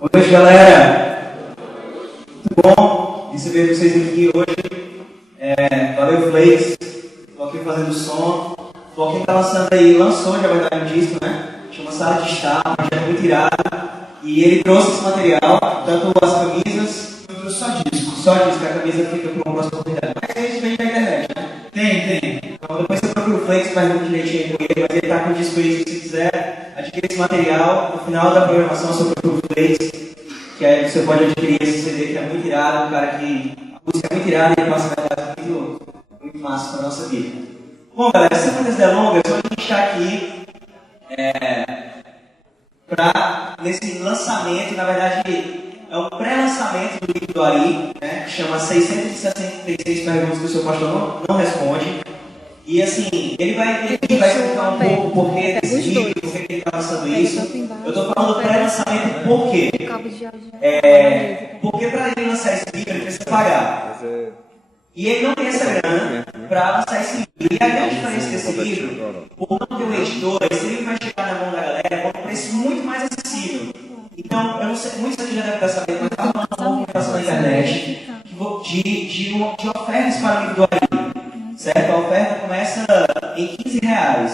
Boa noite, galera. Muito bom receber vocês aqui hoje. Valeu, Flakes. Estou aqui fazendo som. Estou aqui tá lançando aí, lançou, já vai dar um disco, né? Chama Sala de Estar, um projeto muito irado. E ele trouxe esse material, tanto as camisas, quanto só disco, que a camisa fica com uma próxima oportunidade. Mas a gente vende na internet, né? Tem. Então depois você procura o Flakes, faz muito direitinho com ele, mas ele tá com o disco aí, se você quiser adquirir esse material. No final da programação você procura o Flakes, que aí você pode adquirir esse CD que é muito irado, um cara que a música é muito irada e passa uma coisa muito massa para a nossa vida. Bom, galera, sem muitas delongas, hoje a gente está aqui nesse lançamento, na verdade é um pré-lançamento do livro do Ari, né, que chama 666 perguntas que o seu pastor não responde. E assim, ele vai explicar um pouco o porquê desse livro, por que ele está lançando isso. Eu estou falando do pré-lançamento por quê? Porque para ele lançar esse livro ele precisa pagar. E ele não tem essa grana para lançar esse livro. E a grande diferença desse livro, por não ter uma editora, esse livro vai chegar na mão da galera com um preço muito mais acessível. Então, eu não sei, muitos aqui já devem estar sabendo, mas está falando uma movimentação na internet de ofertas para o livro do Ari. Certo? A oferta começa em R$15.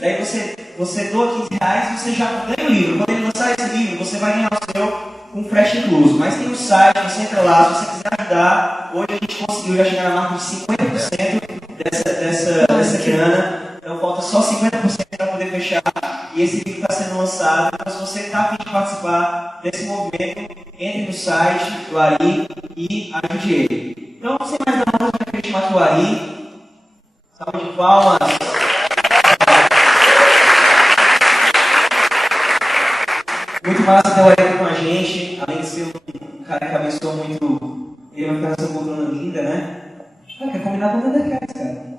Daí você doa R$15 e você já ganha o livro. Quando ele lançar esse livro, você vai ganhar o seu com frete incluso. Mas tem o site, você entra lá, se você quiser ajudar. Hoje a gente conseguiu já chegar na marca de 50% dessa grana. Então falta só 50% para poder fechar. E esse livro está sendo lançado. Então se você está a fim de participar desse movimento, entre no site do Ari e ajude ele. Então, sem mais delongas, eu queria chamar o Ari. Salve de palmas. Muito massa ter o Ari aqui com a gente. Além de ser um cara que abençoou muito, ele vai ficar nessa coluna linda, né? Cara, quer combinar com o Thundercats, cara.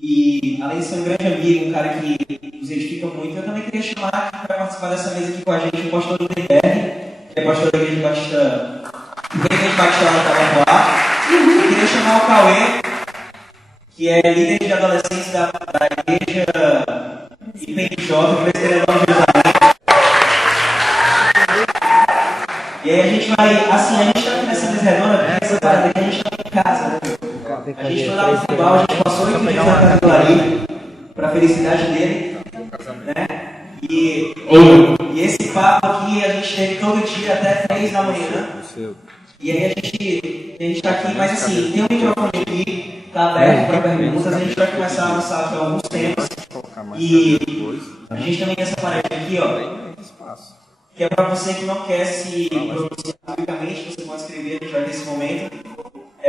E além de ser um grande amigo, um cara que nos edifica muito, eu também queria chamar para participar dessa mesa aqui com a gente o pastor Lindenberg, que é pastor da Igreja Batista, Batista lá no Tabapuá. Eu queria chamar o Cauê, que é líder de adolescentes da igreja IPJ, que vai ser Nova Jerusalém. E aí a gente vai, assim, a gente está aqui nessa mesa redonda, porque essa parada aqui a gente está em casa, né? A gente foi lá no futebol, a gente passou 8 dias na casa do Ari, para a felicidade dele, né? E esse papo aqui a gente teve todo dia até 3 da manhã. E aí a gente está aqui, mas assim, tem um microfone aqui, está aberto para perguntas, a gente vai começar a lançar aqui alguns temas. E a gente também tem essa parede aqui, ó, que é para você que não quer se pronunciar publicamente, você pode escrever, a gente vai ter esse momento. E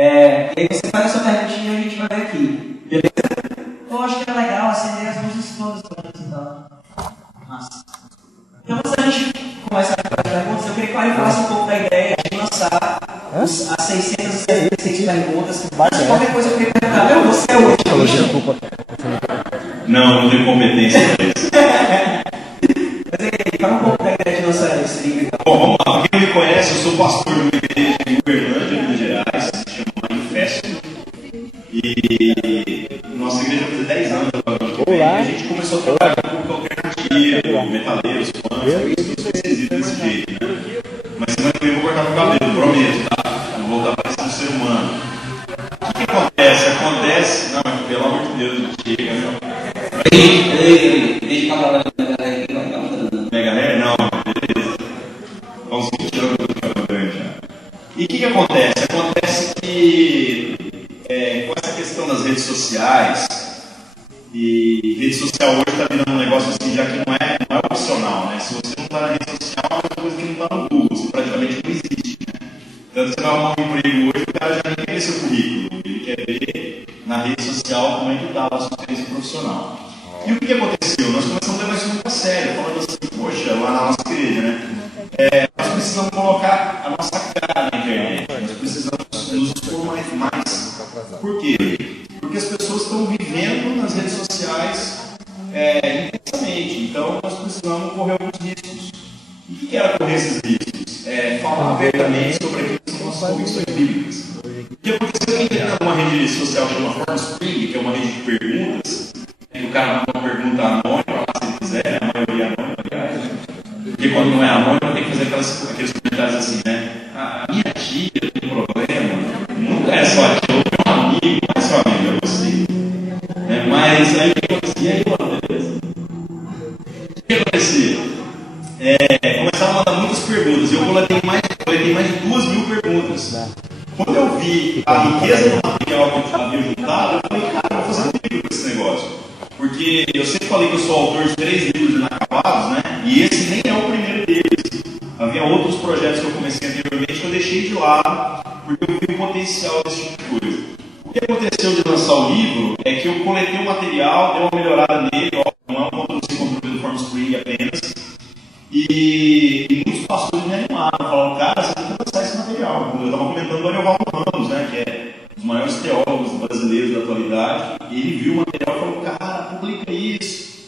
aí você faz a sua perguntinha e a gente vai ver aqui, beleza? Eu acho que é legal acender as luzes todas para a gente, então. Massa. Então, antes da gente começar a fazer perguntas, eu queria que o Ari falasse um pouco da ideia de lançar as 666 perguntas. Mas qualquer coisa eu queria perguntar, você é hoje? Não tenho competência para isso. Mas aí, fala um pouco da ideia de lançar esse livro. Bom, vamos lá. Quem me conhece, eu sou pastor de uma igreja em Uberlândia, Minas Gerais, se chama Manifesto. E nossa igreja faz 10 anos e a gente começou a trabalhar com qualquer artilheiro, metaleiros, fãs, isso é esquisito desse jeito, né? Mas semana que vem eu vou cortar o cabelo, prometo, tá? Eu vou voltar para ser um ser humano. O que acontece? Não, pelo amor de Deus, chega, meu. Deixa eu falar da Mega Hair? Não, beleza. Vamos tirando do cabelo grande já. E o que acontece? Acontece que com essa questão das redes sociais, e rede social hoje está virando um negócio assim, já que não é opcional, né? Se você não está na rede social, é uma coisa que não está no Google, você praticamente não existe, né? Tanto você vai arrumar um emprego hoje, o cara já nem quer ver seu currículo, ele quer ver na rede social como é que está a sua experiência profissional. E o que aconteceu? Nós começamos a levar isso muito a sério, falando assim, poxa, lá na nossa igreja, né? Nós precisamos colocar a nossa cara na internet, nós precisamos nos expor mais. Por quê? Porque as pessoas estão vivendo nas redes sociais intensamente, então nós precisamos correr alguns riscos. E o que era correr esses riscos? Falar abertamente sobre aquilo que são nossas convicções bíblicas. O que aconteceu é que tem uma rede social chamada Formspring, que é uma rede de perguntas, que o cara manda uma pergunta anônima lá se ele quiser, a maioria é anônima, aliás. Porque quando não é anônimo, tem que fazer aquelas aqueles comentários assim, né? A minha tia tem um problema, nunca é só a tia, é um amigo, não é só amigo, é você. Mas aí o que acontecia? Aí, beleza. O que acontecia? Começaram a mandar muitas perguntas. Eu coletei mais de 2.000 perguntas. Quando eu vi a riqueza do material que eu havia juntado, eu falei, cara, eu vou fazer um livro com esse negócio. Porque eu sempre falei que eu sou autor de 3 livros inacabados, né? E esse nem é o primeiro deles. Havia outros projetos que eu comecei anteriormente que eu deixei de lado, porque eu vi o potencial desse tipo de coisa. O que aconteceu de lançar o livro é que eu coletei o material, dei uma melhorada nele, não é um controle sem controle do FormSpring apenas. E muitos pastores me animaram, falaram, cara, você tem que lançar esse material. Eu estava comentando o Ariovaldo Ramos, né, que é um dos maiores teólogos brasileiros da atualidade, e ele viu o material e falou, cara, publica isso.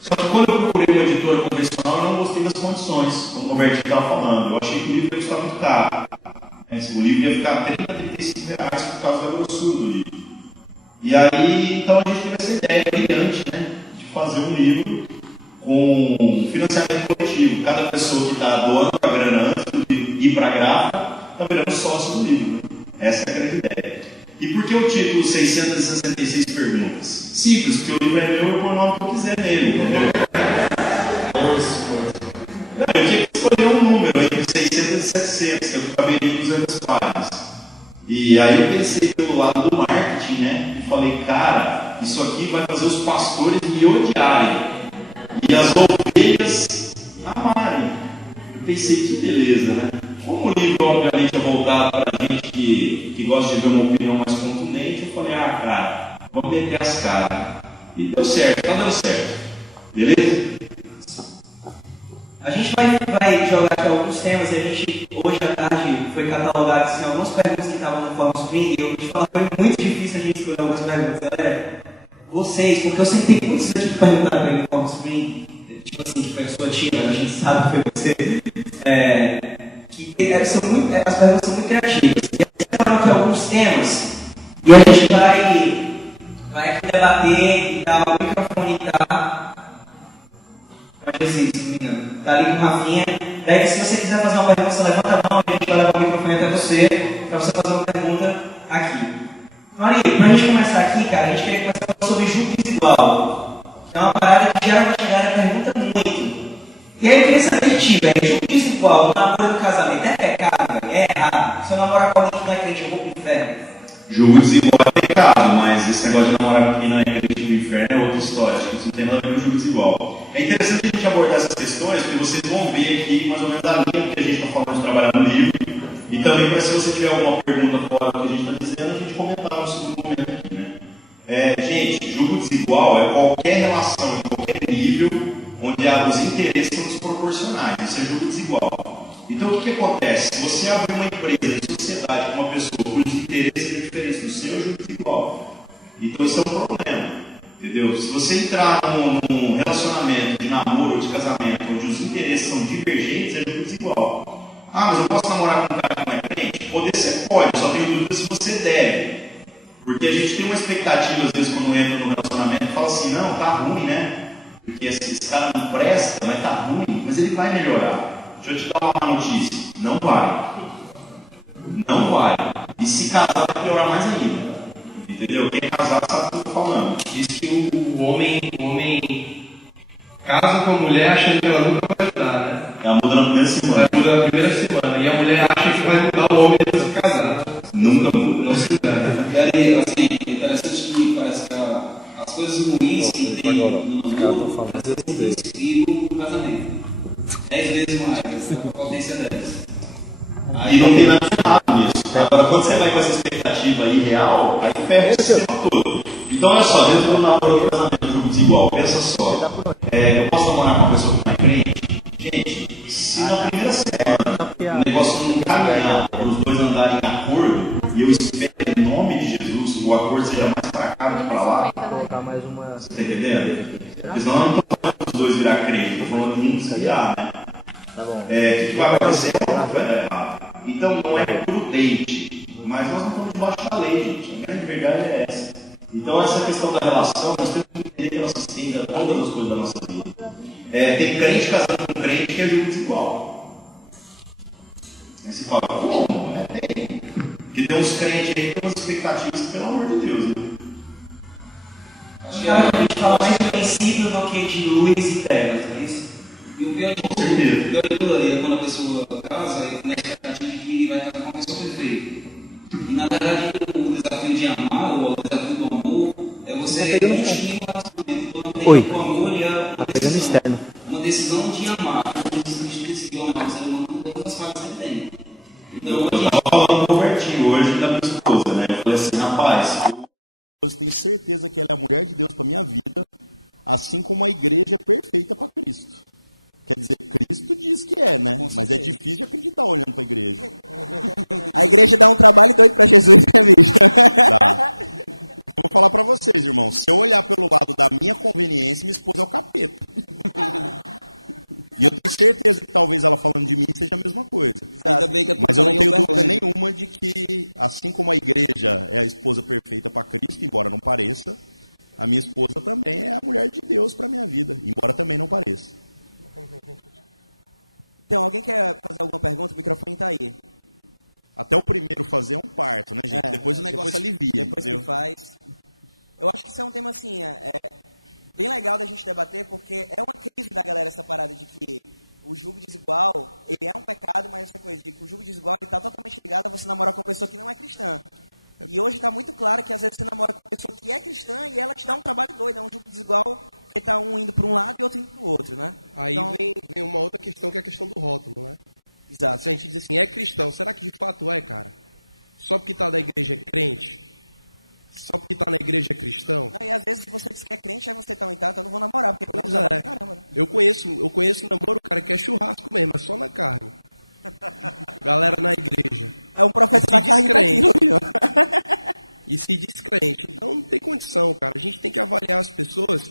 Só que quando eu procurei uma editora convencional, eu não gostei das condições, como o Roberto estava falando. Eu achei que o livro ia custar muito caro. O livro ia ficar R$30, R$35 por causa da grossura do livro. E aí, então a gente teve essa ideia brilhante, né, de fazer um livro com financiamento coletivo. Cada pessoa que está doando a grana antes de ir para a gráfica está virando sócio do livro. Né? Essa é a grande ideia. E por que o título 666 perguntas? Simples, porque o livro é meu e eu pôr o nome que eu quiser nele, entendeu? Eu tinha que escolher um número entre 600 e 700, que eu acabei de 200 páginas. E aí eu pensei pelo lado do marketing, né? E falei, cara, isso aqui vai fazer os pastores me odiarem. E as ovelhas amarem. Eu pensei, que beleza, né? Como o livro, obviamente, é voltado para a gente que gosta de ver uma opinião mais contundente, eu falei, cara, vamos meter as caras. E deu certo, tá dando certo. Beleza? A gente vai jogar aqui alguns temas e a gente, hoje à tarde, foi catalogado assim, algumas perguntas que estavam no FormSpring e eu te falo, foi muito difícil a gente escolher algumas perguntas, galera. Vocês, porque eu sempre tenho muitos anos de perguntar para ele no FormSpring, tipo assim, que foi a sua tia, a gente sabe que foi você, as perguntas são muito criativas. E a gente vai falar aqui alguns temas e a gente vai aqui debater e tal, o microfone tá. Mas se não me engano, tá ali com o Rafinha. Daí, se você quiser fazer uma pergunta, você levanta a mão, a gente vai levar o microfone até você, para você fazer uma pergunta aqui. Maria, para a gente começar aqui, cara, a gente queria começar falando sobre julgo desigual. É uma parada que geralmente a galera pergunta muito. E aí eu queria saber de ti, velho, julgo desigual, o namoro do casamento, é pecado, velho? É errado? Se eu namorar com alguém que não é crente, eu vou pro inferno. Julgo desigual é pecado, mas esse negócio de namorar com quem não é crente no inferno é outra história. Acho que isso não tem nada a ver com julgo desigual. É interessante a gente abordar essas questões, porque vocês vão ver aqui mais ou menos a linha que a gente está falando de trabalhar no livro. E também, para se você tiver alguma pergunta fora do que a gente está dizendo, a gente comentar no segundo momento aqui, né? Gente, julgo desigual é qualquer relação, em qualquer nível, onde os interesses são desproporcionais. Isso é julgo desigual. Então, o que acontece? Se você abrir uma empresa em sociedade com uma pessoa cujos interesses são diferentes do seu, é julgo desigual. Então, isso é um problema. Entendeu? Se você entrar num relacionamento de namoro ou de casamento onde os interesses são divergentes, é julgo desigual. Mas eu posso namorar com um cara que não é crente? Poder você pode, só tenho dúvida se você deve. Porque a gente tem uma expectativa, às vezes, quando entra no relacionamento, fala assim, não, tá ruim, né? Porque esse cara não presta, mas tá ruim, mas ele vai melhorar. Deixa eu te dar uma notícia. Não vai. Não vai. E se casar, vai piorar mais ainda. Entendeu? Quem é casado sabe o que eu estou falando. Diz que o homem casa com a mulher achando que ela nunca vai mudar, né? Ela muda na primeira semana. Ela muda na primeira semana. E a mulher acha que vai mudar o homem depois de casar. Nunca muda. Não se muda. E aí, assim, interessante que parece que as coisas ruins que tem no namoro, às vezes tem espírito no casamento. 10 vezes mais, a potência 10. E não tem nada de errado nisso. Agora, quando você vai com essa expectativa aí real, aí ferra o sistema todo. Então, olha só, dentro do namoro e casamento, jogo desigual, pensa só. Eu posso namorar com uma pessoa que não é crente? Gente, se na primeira semana o negócio não caminhar, para os dois andarem em acordo, e eu espero em nome de Jesus o acordo seja mais para cá do que para lá. Você está entendendo? Porque senão eu não estou falando dos dois virar crente, estou falando de um se virar, né? Tá bom. O que vai acontecer? Então não é prudente, mas nós não estamos debaixo da lei, gente. A grande verdade é essa. Então essa questão da relação, nós temos que entender que ela sustenta todas as coisas da nossa vida. Tem crente casando com crente que é julgo desigual. Aí você fala, como? Tem. Porque tem uns crentes aí que tem umas expectativas, pelo amor de Deus, né? Acho que a gente fala mais de princípio do que de luz e trevas, não é isso? E o pior de tudo ali é quando a pessoa casa e na expectativa de que vai casar com uma pessoa perfeita. E na verdade o desafio de amar, ou o desafio do amor, é você construir um relacionamento. Então não tem o amor e uma decisão de amar. De amar o ser humano com todas as partes que tem. Então, eu estava falando convertido hoje da minha esposa, né? Eu falei assim, rapaz, eu tenho certeza que ela é a mulher de Deus para minha vida, assim como a igreja é perfeita para Cristo. Quer dizer, Cristo diz que é, né? Mas é difícil de acreditar olhando para a igreja. A igreja dá um trabalho doido para Jesus, né, bicho? Dá. Eu vou falar para vocês, irmãos. Se eu olhar pelo lado da minha conveniência, minha esposa é o capeta. E eu tenho certeza que talvez ela falando de mim seja a mesma coisa. Ainda bem que mas eu não tenho dúvida nenhuma de que, assim como a igreja é a esposa perfeita para Cristo, embora não pareça, a minha esposa também é a mulher de Deus para minha vida, embora também não pareça. Então, alguém quer fazer alguma pergunta? O microfone está aí. Até o primeiro fazer é um parto, né, gente? Depois o negócio alivia. Depois que faz. Eu acho que isso é um tema assim, bem legal da gente debater, porque é uma crise da galera essa parada de que o julgo desigual, ele é um pecado, mas essa coisa de que o julgo desigual está totalmente ligado a você namorar com uma pessoa que não é cristã. E hoje está muito claro que às vezes você namora com uma pessoa que é cristã e ela te dá um trabalho doido, é um julgo desigual, porque está um indo para um lado e outro indo para o outro, né? Aí então, vem uma outra questão, que é a questão do rótulo, né? Exato. Se a gente diz assim, é cristão, será que de fato é, cara? Só porque está da igreja é crente? Só porque está na igreja é cristão? Não, e às vezes você diz que é crente, aí você tá então eu não vou namorar, porque pois é. Caramba, né? Eu conheço namoro, cara, que é churrasco mesmo, é só na carne. Galera na igreja. É um profeta da carne crente. E se diz crente. Então não tem condição, cara. A gente tem que avaliar as pessoas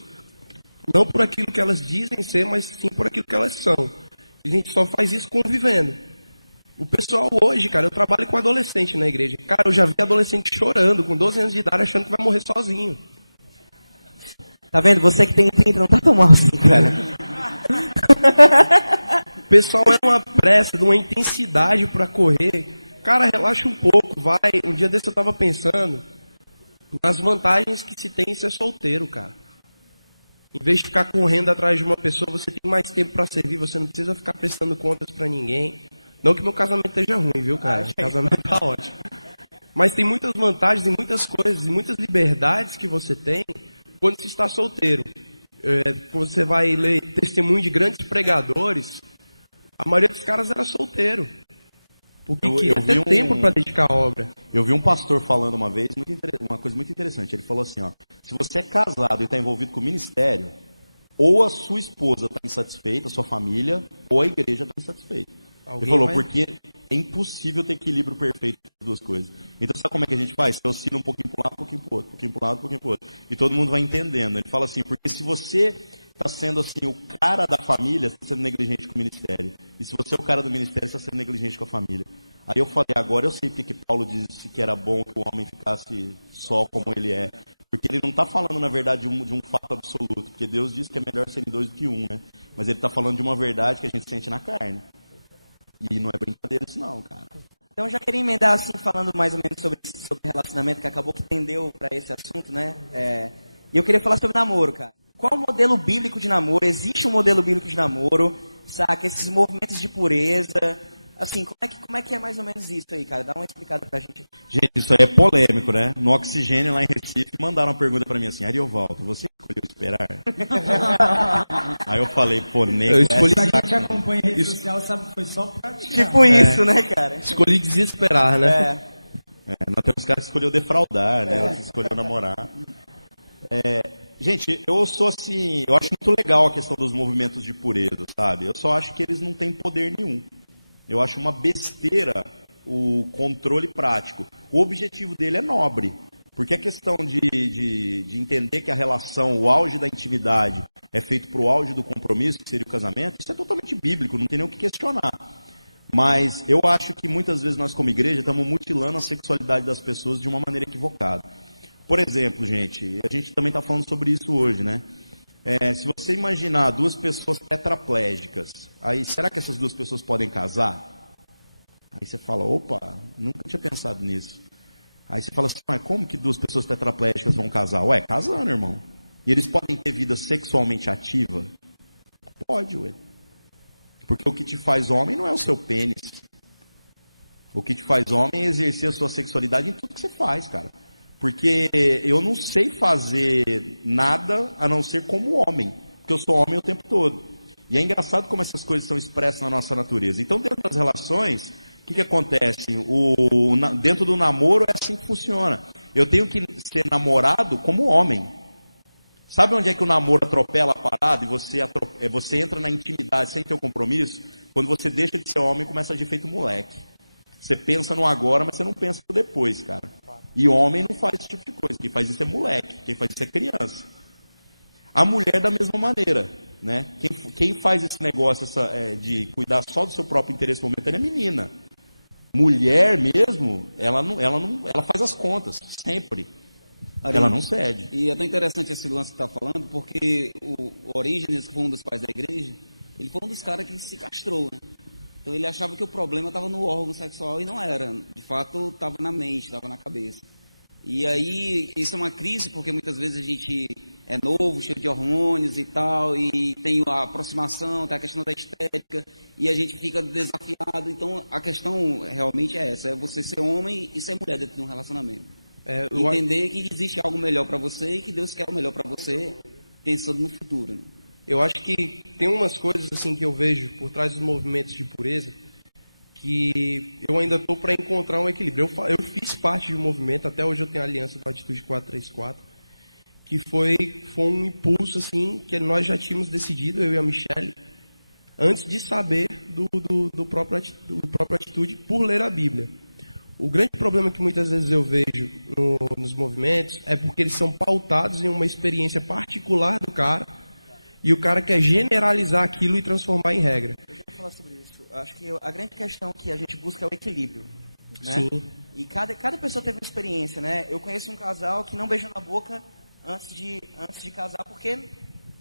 não por aquilo que elas dizem ser, mas sim por aquilo que elas são. E a gente só faz isso convivendo. O pessoal hoje, cara, eu trabalho com adolescente na igreja. Cara, eu já vi adolescente chorando com 12 anos de idade achando que vai morrer sozinho. Tá vendo? Você que tem 30 não tá tão mal assim, cara. O pessoal é numa pressa, de uma intensidade para correr. Cara, relaxa um pouco, vai. Um dia desse eu tava pensando nas vantagens que se tem em ser solteiro, cara. Em vez de ficar correndo atrás de uma pessoa, você tem mais tempo para servir, você não precisa ficar prestando contas para ninguém. Não que meu casamento esteja ruim, viu, cara? Meu casamento tá ótimo. Mas tem muitas vantagens e muitas coisas, e muitas liberdades que você tem quando você está solteiro. Quando você vai ler testemunho de grandes pregadores, a maioria dos caras era solteiro. Porque queria ter tempo para dedicar à obra. Eu vi um pastor falando uma vez uma coisa muito interessante. Ele falou assim, ó, se você é casado e está envolvido com o ministério, ou a sua esposa está insatisfeita, a sua família, ou a igreja está insatisfeita. Ele falou, porque é impossível ter equilíbrio perfeito das duas coisas. Então, sabe como é que a gente faz? Você oscila um pouquinho para um lado, um pouquinho para o outro, um pouquinho para um lado, um pouquinho para o outro. E todo mundo vai entendendo. Ele fala assim, porque se você está sendo assim o cara da família, você está sendo negligente com o ministério. E se você é o cara do ministério, você está sendo negligente com a família. Aí eu falei, agora eu sei porque que Paulo disse que era bom que o homem ficasse só como ele é. Porque ele não está falando, na verdade, de um fato absoluto. Porque Deus diz que é melhor serem dois do que um, né? Mas ele está falando de uma verdade que a gente sente na carne. E não é brincadeira isso não, cara. Então eu já queria emendar assim, falando mais ou menos sobre relacionamento, que acabou que tendeu para esse assunto, né? E eu queria falar sobre namoro, cara. Qual o modelo bíblico de namoro? Existe um modelo bíblico de namoro? Saca? Esses movimentos de pureza. Assim, como é que é mais ou menos isso aí, cara? Dá uma explicada pra gente. Gente, isso aí é polêmico, né? No Oxigênio, lá em Recife, mandaram uma pergunta pra mim assim, Ariovaldo, você escolheu esperar? Aí eu falei, pô, nego, eu escolhi. Pra quem te acompanha em rede social sabe que foi só pra tirar. Tipo isso, né, cara? Escolhi desesperar, né? Nós temos caras que escolheu defraudar, né? Outros que escolheu namorar. Gente, eu sou assim, eu acho muito legal a questão dos movimentos de pureza, sabe? Eu só acho que eles não têm poder nenhum. Eu acho uma besteira o controle prático. O objetivo dele é nobre. Porque a questão de entender que a relação, o auge da intimidade é feito para o auge do compromisso, que seria o casamento, isso é totalmente bíblico, não tem nem o que questionar. Mas eu acho que muitas vezes nós como igreja estamos mutilando a sexualidade das pessoas de uma maneira equivocada. Por exemplo, gente, a gente também está falando sobre isso hoje, né? Se você imaginar duas pessoas tetraplégicas, aí será que essas duas pessoas podem casar? Aí você fala, opa, nunca tinha pensado nisso. Aí você fala assim, mas como que duas pessoas tetraplégicas vão casar? Ué, casando, irmão. E eles podem ter vida sexualmente ativa? Pode, ué. Porque o que te faz homem não é o seu pênis. O que te faz homem é exercer a sua sexualidade em tudo que você faz, cara. Porque eu não sei fazer nada a não ser como homem. Porque eu sou homem o tempo todo. E é engraçado como essas coisas são expressas na nossa natureza. Então, dentro das relações, o que acontece? Dentro do namoro é assim que funciona. Eu tenho que ser namorado como homem. Sabe onde é que o namoro atropela a parada e você entra na intimidade sem ter o compromisso? Quando você deixa de ser homem e começa a agir feito moleque. Você pensa no agora, mas você não pensa no depois, cara. E homem não faz esse tipo de coisa. Quem faz isso é moleque, quem faz isso é criança. A mulher da mesma maneira, né? Quem faz esse negócio de cuidar só do seu próprio interesse momentâneo é menina. Mulher mesmo, ela faz as contas, sempre. Ela não cede. E é tão interessante esse lance que você está falando, porque o Orígenes, que foi um dos pais da igreja, ele foi um dos caras que se castrou, né? Então ele achava que o problema estava no órgão sexual e não era. De fato, estava na mente, estava na cabeça. E aí, isso é uma crise, porque muitas vezes a gente é novo, cheio de hormônios e tal, e tem a aproximação, tem a questão da estética, e a gente fica desafiado. Então, a questão realmente é essa, é você ser homem e ser mulher dentro de um relacionamento. Entender que existe algo melhor para você e que Deus quer o melhor para você, pensando no futuro, né? Eu acho que tem umas coisas assim que eu vejo por trás dos movimentos de pureza que eu ainda estou para encontrar um equilíbrio. Eu fiz parte de um movimento, até hoje eu tenho a aliança do Atitude 434, que foi um impulso assim que nós já tínhamos decidido, eu e a Michelle, antes de saber do próprio Atitude, por ler a Bíblia. O grande problema que muitas vezes eu vejo nos movimentos é porque eles são pautados em uma experiência particular do cara e o cara quer generalizar aquilo e transformar em regra. Eu já vou falar sobre isso. Eu acho que a grande questão que a gente busca é o equilíbrio, né? Sim. E cada pessoa teve uma experiência, né? Eu conheço um casal que não beijou na boca antes de casar porque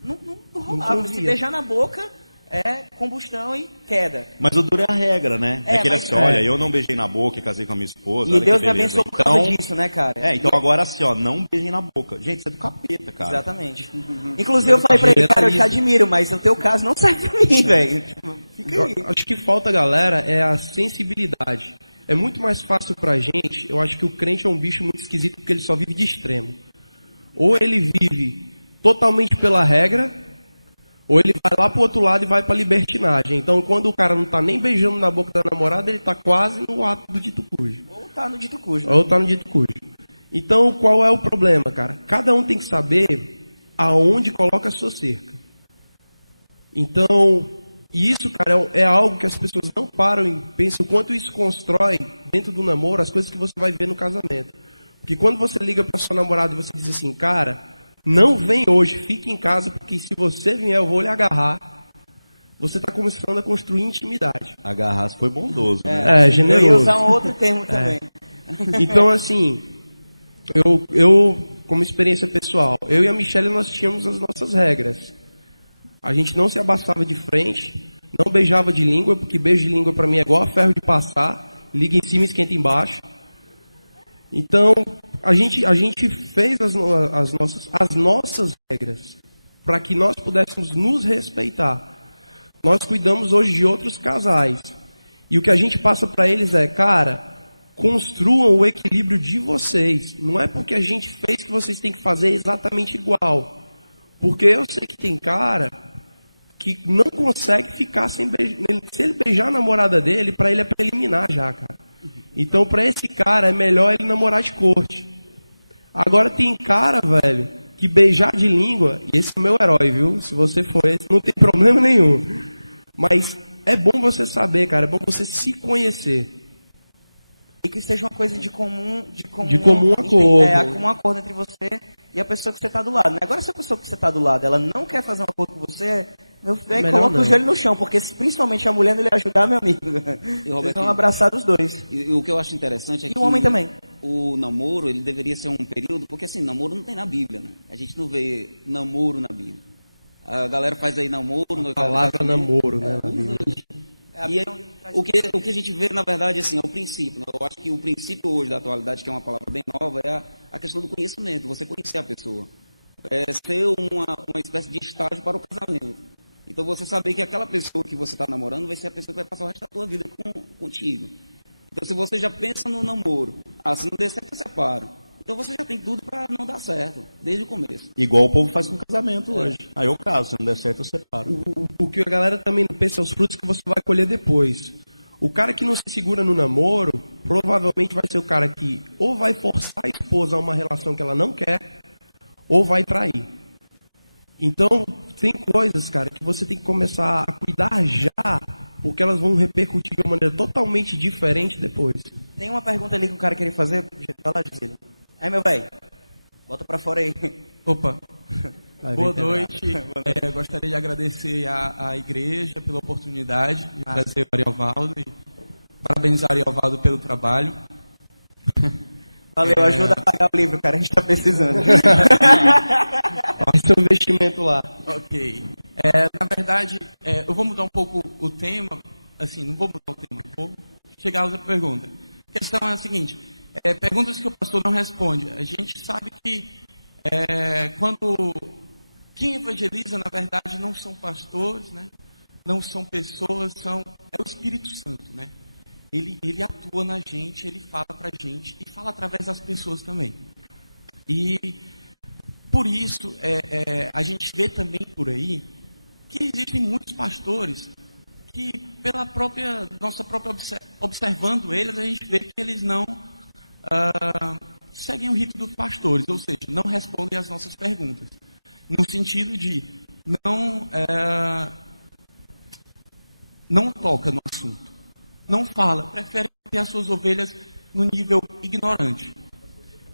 não rolava. Se beijar na boca é combustão e queda. Mas o duro é a regra, né? É aquele assim, olha, eu não beijei na boca e casei com a minha esposa. E Deus me abençoou por causa disso, né, cara? Então agora assim, ó, não beijem na boca. Gente, isso é do capeta, cara. Exatamente. Inclusive eu falei pra ele, cara, eu te admiro, mas o teu caso não serve pra mim, velho. Tipo, fica aí. Acho que falta, galera, é a sensibilidade. É muito mais fácil pra gente, eu acho que o crente é um bicho muito esquisito porque ele só vive de extremo. Ou ele vive totalmente pela regra, ou ele vai lá pro outro lado e vai pra libertinagem. Então, quando o cara não tá nem beijando na boca da namorada, ele tá quase no ato do dito cujo. Ou tá no dito cujo. Ou tá no dito cujo. Então, qual é o problema, cara? Cada um tem que saber aonde coloca a sua cerca. Então, isso, cara, é algo que as pessoas não param e pensam o quanto isso constrói dentro do namoro, as coisas que você vai ver no casamento. Porque quando você liga pra sua namorada e você diz assim, cara, não vem hoje, fique em casa, porque se você vier eu vou lhe agarrar. Você está começando a construir intimidade. Agarrar foi bondoso, né? Generoso. Eu ia usar um outro termo também. Então, assim, eu, como experiência pessoal, eu e a Michelle, nós tínhamos as nossas regras. A gente não se abraçava de frente, não beijava de língua, porque beijo de língua para mim é igual a ferro de passar, liga em cima e esquenta embaixo. Então, a gente fez as nossas regras para que nós pudéssemos nos respeitar. Nós cuidamos hoje de outros casais. E o que a gente passa para eles é, cara, construam o equilíbrio de vocês. Não é porque a gente fez que vocês têm que fazer exatamente igual. Porque eu sei que tem cara que não consegue ficar sem beijar. Se ele beijar a namorada dele, para ele é preliminar já, cara. Então, para esse cara, é melhor ele namorar de corte. Agora, tem cara, velho, que beijar de língua, e esse é o meu herói, viu? Se você for esse, não tem problema nenhum. Mas é bom você saber, cara, é bom você se conhecer. E que seja uma coisa de comum acordo. Comum acordo entre você e a pessoa que você está do lado, né? Agora, se a pessoa que você está do lado, ela não quer fazer um acordo com você, meu velho, coloca o joelho no chão, porque principalmente a mulher não lhe ajudar, meu amigo. Eles vão abraçar os dois. E o que eu acho interessante é que o homem também. O namoro, ele deveria ser um período, porque assim, namoro não tem na Bíblia, né? A gente não vê namoro na Bíblia. A galera faz aí namoro... A palavra namoro, né, na Bíblia. E aí, o que a gente vê, na verdade, assim, é o princípio. Né? Eu acho que o princípio hoje da atualidade, que é uma palavra bem nova, é a questão do conhecimento, você conhecer a pessoa. É ser uma espécie de estágio para o casamento. Então, você saber que aquela pessoa que você está namorando vai ser a pessoa que vai passar o resto da sua vida contigo. Então, se você já pensa no namoro, se não der certo, eu separo. Então, você já tem tudo para não dar certo, desde o começo. Igual o povo faz com casamento hoje. Aí eu caso, se não der certo, eu separo. O que a galera também não pensa é os frutos que você vai colher depois. O cara que não se segura no namoro, provavelmente vai ser o cara que ou vai forçar a esposa a uma relação que ela não quer, ou vai trair. Então, tem coisas, cara, que você tem que começar a cuidar já, porque elas vão repercutir de uma maneira totalmente diferente depois. Tem uma pergunta ali que o cara queria fazer. Vai lá, Gisele. Aí, meu velho, bota pra fora aí. Opa. Boa noite. Boa noite. Gostaria de agradecer à igreja pela oportunidade de trazer o Ariovaldo e parabenizar o Ariovaldo pelo trabalho. Valeu, ajuda a pagar o livro, cara, a gente tá precisando. Faz seu investimento lá. Ok. Na verdade, eu vou mudar um pouco o tema. Assim, não vou mudar o tema, vou chegar a outra pergunta. A questão é a seguinte: perguntas que o pastor não responde. A gente sabe que quando quem evangeliza, na verdade, não são pastores, né? Não são pessoas, é o Espírito Santo, né? Ele atua na gente, ele fala pra gente e fala através das pessoas também. E por isso, a gente vê também por aí que existem muitos pastores que, nossa própria observando eles, a gente vê que eles não seguem o rito dos pastores, ou seja, não respondem às nossas perguntas. No sentido de não toca no assunto. Não fala, prefere ter as suas ovelhas no nível ignorante.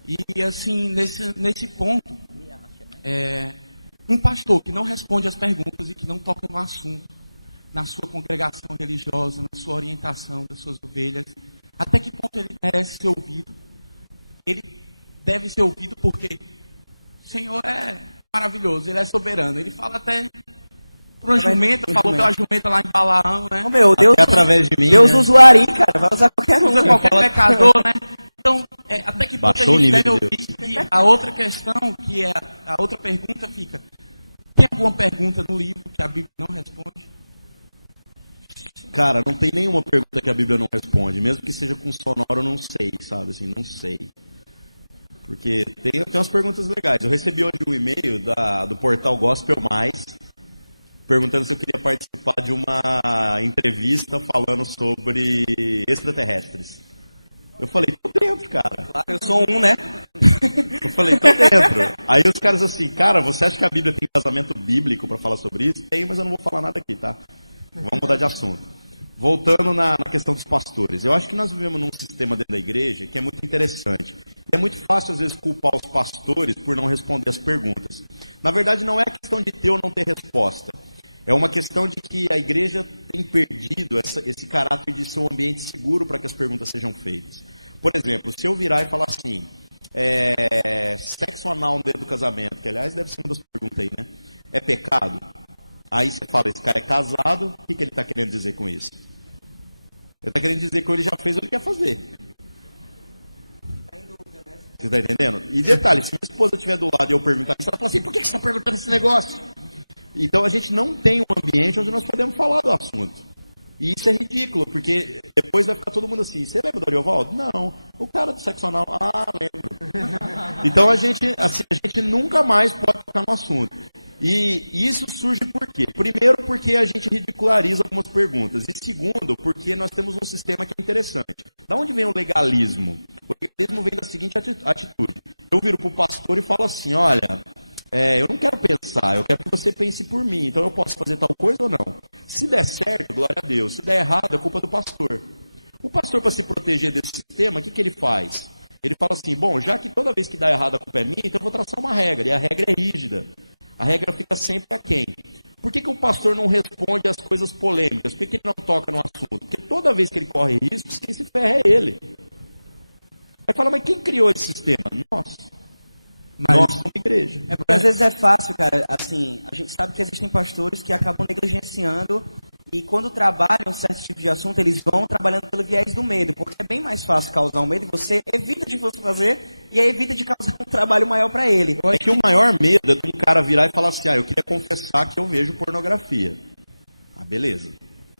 E assim, nesse ponto, um pastor que não responde às perguntas e que não toca no assunto, na sua congregação religiosa, na sua orientação das suas ovelhas, até que ponto ele merece ser ouvido? Ele deve ser ouvido porque o Senhor é maravilhoso, Ele é soberano. Ele fala até por uma jumenta, falou pela jumenta lá em Balaão, né? Oh, meu, Deus, através de mim, Deus né? usa o Ari, cara, vai usar qualquer um. Usa qualquer pecador, né? Então, até que ponto Baixou a gente deve de ouvir? E a outra questão, que é a outra pergunta fica: tem alguma pergunta no livro que a Bíblia não responde? Cara, não tem nenhuma pergunta que a Bíblia não responde, mesmo que seja com sonoro, eu não sei, sabe? Assim, não sei. Porque tem umas perguntas legais. Eu recebi hoje um e-mail do portal Gospel Mais, perguntando se eu queria participar de uma entrevista falando sobre extraterrestres. Eu falei, tô dentro, cara. Claro, eu sou um, né? Eu falei, tô dentro. Aí os caras assim, cara, você acha que a Bíblia tem embasamento bíblico para falar sobre isso? Tem, mas eu não vou falar nada aqui, tá? Vamos mudar de assunto. Voltando na questão dos pastores. Eu acho que nós vivemos num sistema dentro da igreja que é muito interessante. E é muito fácil, às vezes, culpar os pastores por não responder as perguntas. Na verdade, não é a questão de ter ou não ter resposta. É uma questão de que a igreja tem perdido esse caráter de ser um ambiente seguro para que as perguntas sejam feitas. Por exemplo, se eu virar e falar assim, sexo anal dentro do casamento, que aliás deve ser uma das perguntas aí, né? É pecado? Aí você fala, esse cara é casado, o que ele está querendo dizer com isso? Ele está querendo dizer que ele já fez ou ele quer fazer. Você está entendendo? E detalhe, se minha esposa estiver do lado e eu perguntar isso, ela fala assim, por que você está perguntando esse negócio? Então a gente não tem um ambiente onde nós podemos falar do assunto. E isso é ridículo, porque depois vai ficar todo mundo assim, você lembra do Ariovaldo? Não. O cara do sexo anal? Ah, lembro. Então a gente nunca mais pode tocar no assunto. E isso surge por quê? Primeiro, porque a gente ridiculariza algumas perguntas. E segundo, porque nós temos um sistema que é interessante. Da onde vem o legalismo? O legalismo vem da seguinte atitude. Eu viro para o pastor e falo assim, olha, eu não quero pensar, eu quero que você pense por mim. Então eu posso fazer tal coisa ou não? Se der certo, glória a Deus. Se der errado, é culpa do pastor. O pastor, para se proteger desse sistema, o que ele faz? Ele fala assim, bom, já que toda vez que dá errado a culpa é minha, então eu vou traçar uma regra. E a regra é rígida. A regra fica sempre a quem? Por que o pastor não responde às coisas polêmicas? Por que ele não toca no assunto? Porque toda vez que ele corre riscos, quem se ferra é ele. Aí fala, mas quem criou esse sistema? Nós. Nós como igreja. Às vezes é fácil, cara, assim, a gente sabe que existem pastores que acabam negligenciando E quando trabalham certos tipos de assunto, eles vão trabalhando pelo viés do medo, porque é bem mais fácil causar um medo e você evita de você fazer e aí evita de causar um trabalho maior para ele. É que o maior medo é de um cara virar e falar assim, eu queria confessar que eu vejo pornografia. Ah, beleza.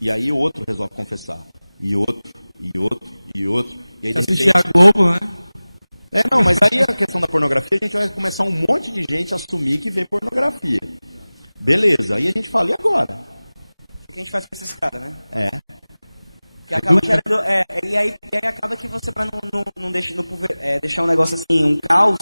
E aí o outro resolve confessar. E outro, e outro, e outro. E aí, de Assistir repente... a Globo, né? Não, mas aí a questão da pornografia, a gente vai começar um monte de gente a assumir que vê pornografia. Beleza. Aí a gente fala, e agora? O que a gente faz com esses caras, né? Que É. acaba gerando, e aí acaba que você, para não deixar um negócio assim, um caos,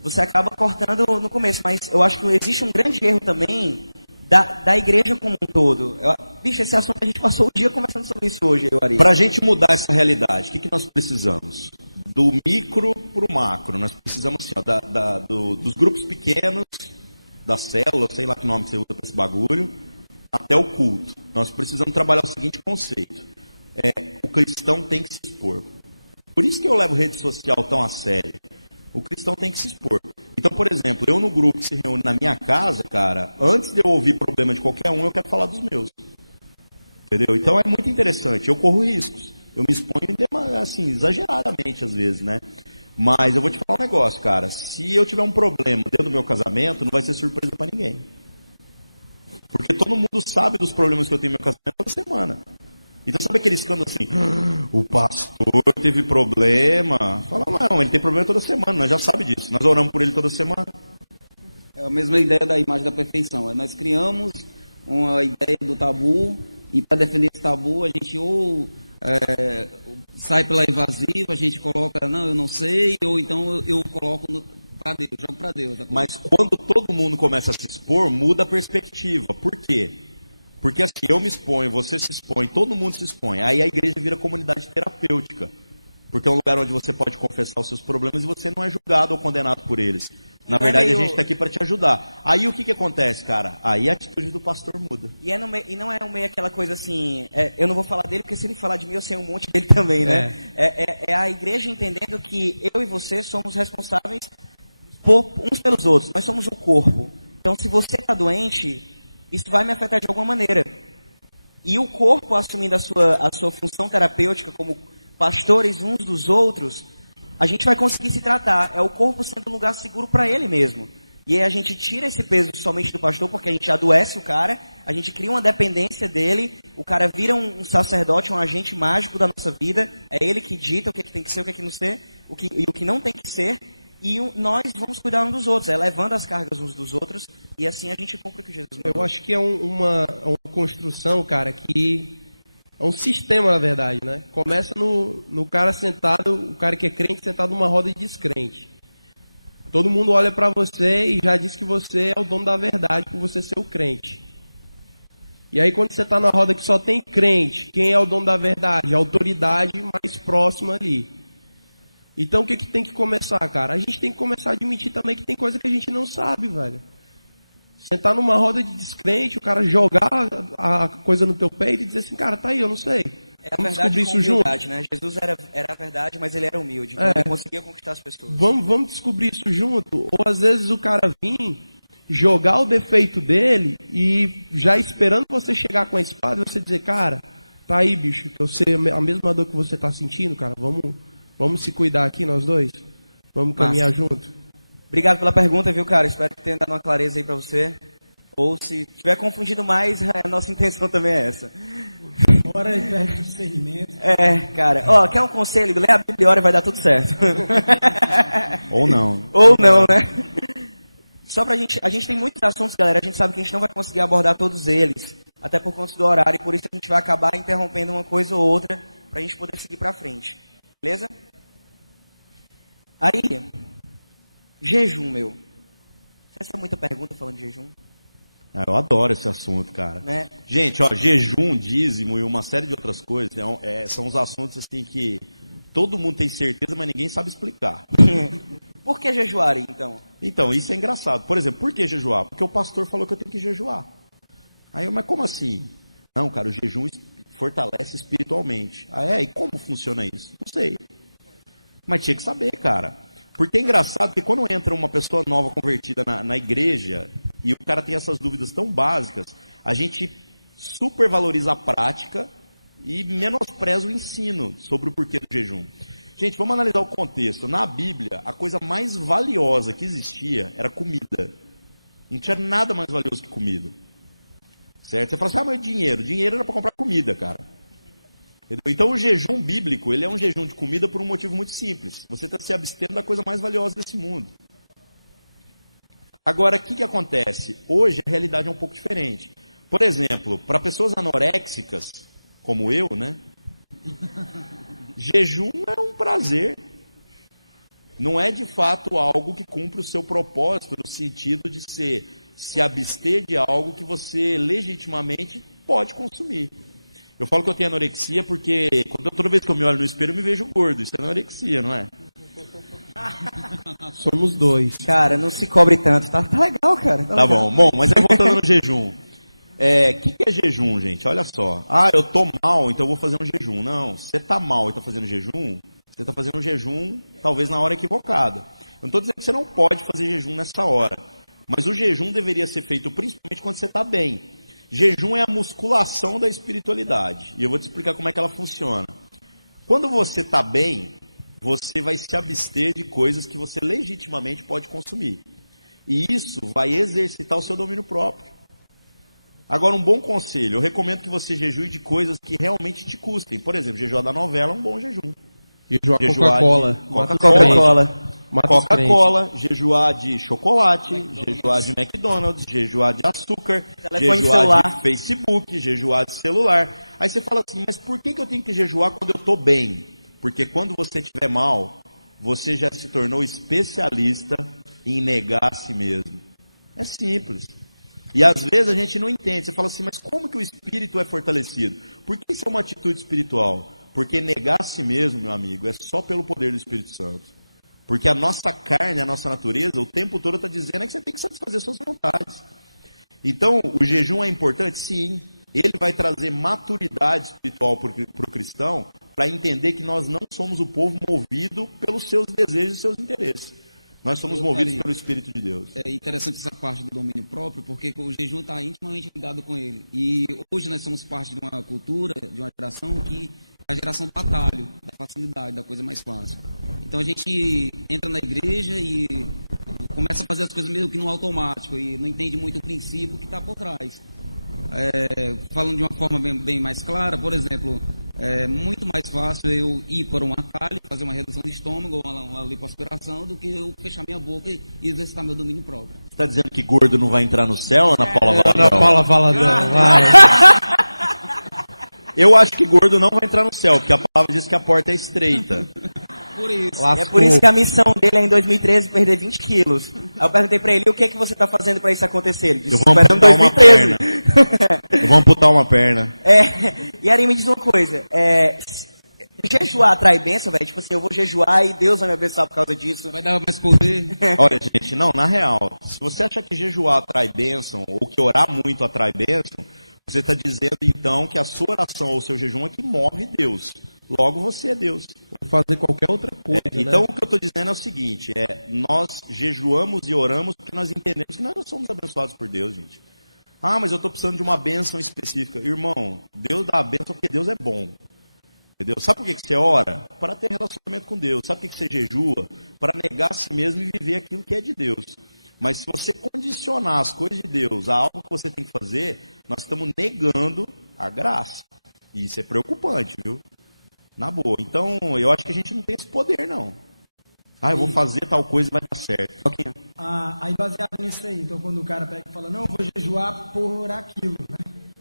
você acaba cortando no começo. Mas eu acho que existe um grande erro também da igreja como um todo. Bicho, esse assunto a gente passou o dia conversando sobre isso hoje, Ari. Para a gente mudar essa realidade, o que nós precisamos? Do micro para o macro. Nós precisamos assim, dos grupos pequenos, da célula, sei lá que nome que você usa para esse bagulho, até o culto. Nós precisamos trabalhar o seguinte conceito. O cristão tem que se expor. Por isso que eu levo rede social tão a sério. O cristão tem que se expor. Então, por exemplo, eu no grupo que se reúne na minha casa, cara, antes de eu ouvir problema de qualquer um, eu quero falar dos meus. Entendeu? Então é muito interessante. Eu corro riscos. Eu me exponho assim, exageradamente às vezes, né? Mas eu vou te falar um negócio, cara. Se eu tiver um problema dentro do meu casamento, não vai ser surpresa para ninguém. Porque todo mundo sabe dos problemas que eu tenho no meu casamento toda semana. Então sabe aquele escândalo assim, o pastor teve problema? Fala, não, ele tem problema toda semana, nós já sabemos disso, nós oramos por ele toda semana. É a mesma ideia da imagem da perfeição. Nós criamos uma ideia do tabu, e para defender esse tabu, a gente ou sai pela evasiva, a gente coloca, não, eu não sei, ou então eu coloco para Deus, jogo para Deus. Mas quando todo mundo começa a se expor, muda a perspectiva. Por quê? Porque assim, eu me exponho, você se expõe, todo mundo se expõe. Aí a igreja vira comunidade terapêutica. Porque é um lugar onde você pode confessar os seus problemas e você não é julgado ou condenado por eles. Na verdade, a gente está aqui para te ajudar. Aí o que acontece, cara? Aí a atitude do pastor muda. E não é no meio aquela coisa assim, eu não vou falar dele, porque se ele falar de mim, eu sei um monte dele também, né? É a igreja entendendo que eu e você somos responsáveis uns pelos outros. Nós somos um corpo. Então, se você está doente, isso vai me afetar de alguma maneira. E o corpo assumindo a sua função terapêutica como pastores uns dos outros, a gente vai conseguir se tratar. É o corpo sendo um lugar seguro para ele mesmo. E aí a gente tira esse peso somente do pastor, porque a gente adoece o cara, a gente cria uma dependência dele, o cara vira um sacerdote, um agente mágico da nossa vida, é ele que dita o que tem que ser, o que não ser, o que não tem que ser, e nós vamos cuidar uns dos outros, levando as cargas uns dos outros, e assim a gente cumpre o que Jesus mandou. Eu acho que é uma construção, cara, que é um sistema, na verdade, né? Começa no cara sentado, o cara que é crente sentado numa roda de descrente. Todo mundo olha para você e já diz que você é o dono da verdade por você ser o crente. E aí quando você está na roda que só tem crente, quem é o dono da verdade? A autoridade mais próxima ali. Então o que tem que começar, cara? A gente tem que começar a admitir também que tem coisa que a gente não sabe, velho. Sentar numa roda de descrente, o cara jogar a coisa no teu peito e dizer assim, cara, tá aí, eu não sei. É a verdade com humildade, né? Jesus era a verdade, mas ele era humilde. Então ele conseguia conquistar as pessoas. Vamos descobrir isso junto. Ou às vezes o cara vir, jogar o defeito dele e já esperando você chegar com a espada e você dizer, cara, tá aí, bicho, que eu sei a mesma dor que você tá sentindo, cara. Vamos se cuidar aqui, nós dois? Vamos caminhar junto? Obrigado pela pergunta, viu, cara? Espero que tenha dado uma clareza aí pra você. Ou se tiver confundido mais, a nossa intenção também é essa. Ora e pede discernimento. Cara. Quer um conselho? Lê a Bíblia e ora e vai dar tudo certo. Ou não. Ou não, né? Só pra gente... A gente tem muitos assuntos, galera. A gente sabe que a gente não vai conseguir abordar todos eles. Até por conta do horário. E por isso a gente vai acabar interrompendo uma coisa ou outra pra gente poder seguir pra frente. Beleza? Aí... Jejum, meu. Você sabe muita pergunta falando de jejum? Eu adoro esse assunto, cara. Né? Gente, jejum, dízimo e uma série de outras coisas são os assuntos assim que todo mundo tem certeza, mas ninguém sabe explicar. Por que jejuar, então? Então, isso é engraçado. Por exemplo, por que jejuar? Porque o pastor falou que eu tenho que jejuar. Aí mas como assim? Não, cara, o jejum fortalece espiritualmente. E como funciona isso? Não sei. Mas tinha que saber, cara. Porque é engraçado que quando entra uma pessoa nova convertida na igreja, e o cara tem essas dúvidas tão básicas, a gente supervaloriza a prática e menospreza o ensino sobre o porquê do jejum. Gente, vamos analisar o contexto. Na Bíblia, a coisa mais valiosa que existia era comida. Não tinha nada mais valioso que comida. Certo? Você fala assim, mas dinheiro era para comprar comida, cara. Entendeu? Então o jejum bíblico, ele é um jejum de comida por um motivo muito simples. Você está se abstendo da coisa mais valiosa desse mundo. Agora, o que acontece? Hoje a realidade é um pouco diferente. Por exemplo, para pessoas anoréxicas, como eu, né? Jejum é um prazer. Não é de fato algo que cumpre o seu propósito no sentido de se abster de algo que você legitimamente pode consumir. Eu falo que eu tenho anorexia porque toda vez que eu me olho no espelho eu me vejo gordo. Isso é anorexia, não é? Somos dois. Cara, não se cobre tanto. Tá legal, cara. Tá bom. Bom, mas aí voltando no jejum. O que é jejum, gente? Olha só. Eu tô mal, então eu vou fazer um jejum. Não, você tá mal e tá fazendo jejum, você está fazendo um jejum talvez na hora equivocada. Eu não estou dizendo que você não pode fazer jejum nessa hora. Mas o jejum deveria ser feito principalmente quando você está bem. Jejum é a musculação da espiritualidade. E eu vou te explicar como é que ela funciona. Quando você está bem, você vai se abster de coisas que você legitimamente pode consumir. E isso vai exercitar o seu domínio próprio. Agora, um bom conselho. Eu recomendo que você jejue de coisas que realmente te custem. Por exemplo, jejuar da novela é um bom jejum. Jejuar Coca-Cola. Coca-Cola, jejuar de chocolate, jejuar de McDonald's, jejuar de açúcar, jejuar de Facebook, jejuar de celular. Aí você fala assim, mas por que eu tenho que jejuar quando eu estou bem? Porque quando você estiver mal, você já se tornou especialista em negar a si mesmo. É simples. E às vezes a gente não entende. Você fala assim, mas como que o espírito é fortalecido? Por que isso é uma atitude espiritual? Porque negar a si mesmo, meu amigo, é só pelo poder do Espírito Santo. Porque a nossa carne, a nossa natureza, o tempo todo está dizendo que você tem que satisfazer suas vontades. Então, o jejum é importante? Sim. Ele vai trazer maturidade espiritual para o cristão, para entender que nós não somos o povo movido pelos seus desejos e seus interesses. Nós somos movidos pelo Espírito de Deus. É interessante essa parte do domínio próprio, porque o jejum está intimamente ligado com ele. E hoje nós somos parte de uma cultura, de uma geração que é a geração do atalho, da facilidade, da coisa mais fácil. Então a gente entra na igreja e começa a fazer as coisas meio que no automático e não entende muito o princípio que está por trás. Falando de uma forma bem mais clara, por exemplo, é muito mais fácil eu ir para um atalho, fazer uma redução de estômago, uma lipoaspiração, do que eu fechar minha boca e exercitar meu domínio próprio. Você está dizendo que gordo não vai entrar no céu, Ana Paula Valadão? Ana Paula Valadão, vai. Eu acho que gordo não vai entrar no céu, porque a palavra diz que a porta é estreita. Por isso. É por isso que a missão dele é em 2013 perder 20 quilos. Aí eu perguntei pra ele, o que é que você tá fazendo pra isso acontecer? Ele disse, eu vou amputar uma perna. Eu vou amputar uma perna. E Ari, me diz uma coisa. Jejuar atrai bênção, velho? Tipo assim, eu vou jejuar e Deus vai me abençoar por causa disso. Vai dar mais poder. Olha, gente, não, na real, se você acha que jejuar atrai bênção, ou que orar muito atrai bênção, você está dizendo, então, que a sua oração ou o seu jejum é que move Deus. Logo, você é Deus. Vou fazer qualquer outra coisa, então, né? o que eu estou dizendo é o seguinte, nós jejuamos e oramos porque nós entendemos que nós não somos abençoados por Deus, gente. Mas eu estou precisando de uma bênção específica. Irmão, Deus dá a bênção porque Deus é bom. Entendeu? Sabe por que você ora? Para ter relacionamento com Deus. Sabe por que você jejua? Para negar a si mesmo e viver aquilo que é de Deus. Mas se você condicionar as coisas de Deus a algo que você tem que fazer, nós estamos negando a graça. E isso é preocupante, viu? Na boa. Então, eu acho que a gente não tem esse poder, não. Eu vou fazer tal coisa e vai dar certo. Aí, baseado nisso aí, então quando o cara pega e fala, não, eu vou jejuar por aquilo, né?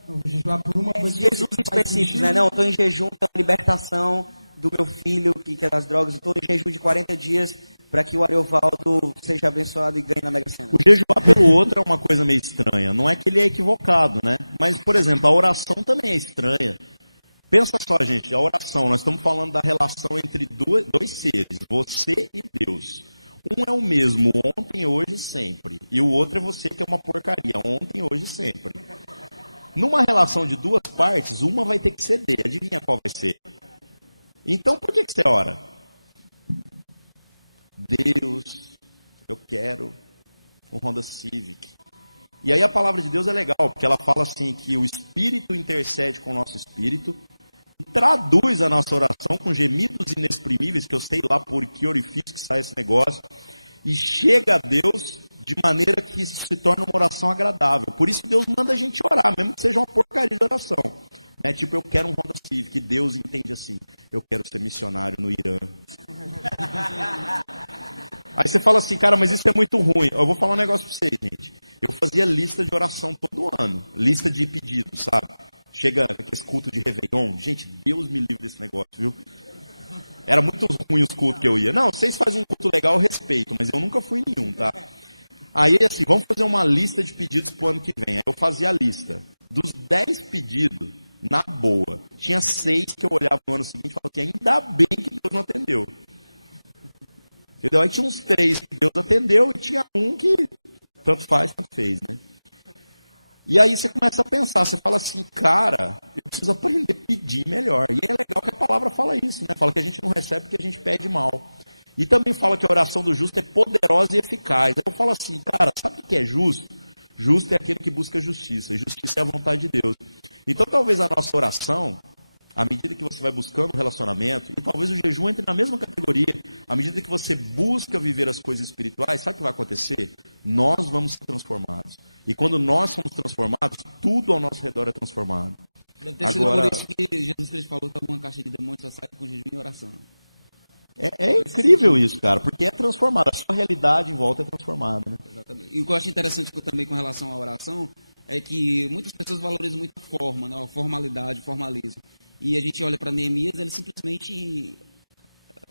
Eu vou jejuar por uma coisa... Jesus específico, né? Não, eu estou em jejum pela libertação do meu filho, que é das drogas. Eu estou em jejum de 40 dias para que o Ariovaldo seja abençoado e ganhe na Mega Sena. O jejuar pelo outro é uma coisa meio estranha. Não é que ele é equivocado, né? Mas, por exemplo, a oração também é estranha. Pensa só, gente, a oração, nós estamos falando da relação entre dois seres, você e Deus. Um é o mesmo ontem, hoje e sempre. E o outro é você, que é uma porcaria, ontem, hoje e sempre. Numa relação de duas partes, uma vai ter que ceder. Adivinha qual vai ser? Então, por que você ora? Deus, eu quero um Honda Civic. E aí a palavra de Deus é legal, porque ela fala assim que o Espírito intercede com o nosso Espírito e traduz a nossa oração com gemidos inexprimíveis, que eu sei lá por que orifício que sai esse negócio, e chega a Deus de maneira que isso se torna uma oração agradável. Por isso Deus manda a gente orar, mesmo que seja uma porcaria de oração. Né? Tipo, eu quero um Honda Civic, Deus entende assim, eu quero ser missionário no Irã. Aí você fala assim, cara, mas isso é muito ruim. Eu vou falar um negócio pra vocês, gente. Eu fazia lista de oração todo ano, lista de pedidos, sabe? Chega aquele culto de Réveillon, gente, Deus me livre desse negócio, viu? Era muito ruim os cultos que eu ia. Não, vocês fazem um culto legal, eu respeito, mas eu nunca fui em nenhum, tá? Aí assim, vamos fazer uma lista de pedidos pro ano que vem. Aí eu fazia a lista. Dos 10 pedidos, na boa, tinha 6 que eu olhava no ano seguinte e falava assim, ainda bem que Deus não atendeu. Entendeu? Aí tinha uns 3 que Deus atendeu e tinha um que tanto faz, tanto fez, né? E aí você começa a pensar, você fala assim, cara, eu preciso aprender a pedir melhor. E é legal que a palavra fala isso, né? Fala que a gente não recebe porque a gente pede mal. E também fala que a oração do justo é poderosa e eficaz. Aí eu falo assim, cara, sabe o que é justo? Justo é aquele que busca justiça. Justiça é a vontade de Deus. Então talvez a nossa oração, à medida que você vai buscando um relacionamento, e talvez o jejum entre na mesma categoria, à medida que você busca viver as coisas espirituais, sabe o que vai acontecer? Nós vamos ser transformados. E quando nós somos transformados, tudo ao nosso redor é transformado. Deve ter sido por isso que Jesus Cristo falou que uma caixa de demônios só sai com jejum e oração. É incrível isso, cara, porque é transformado. A sua realidade em volta é transformada, né? Exatamente. E o que eu acho interessante também com relação à oração é que muitas pessoas valorizam muito a forma, né? A formalidade, o formalismo. E a gente olha para Neemias, ele simplesmente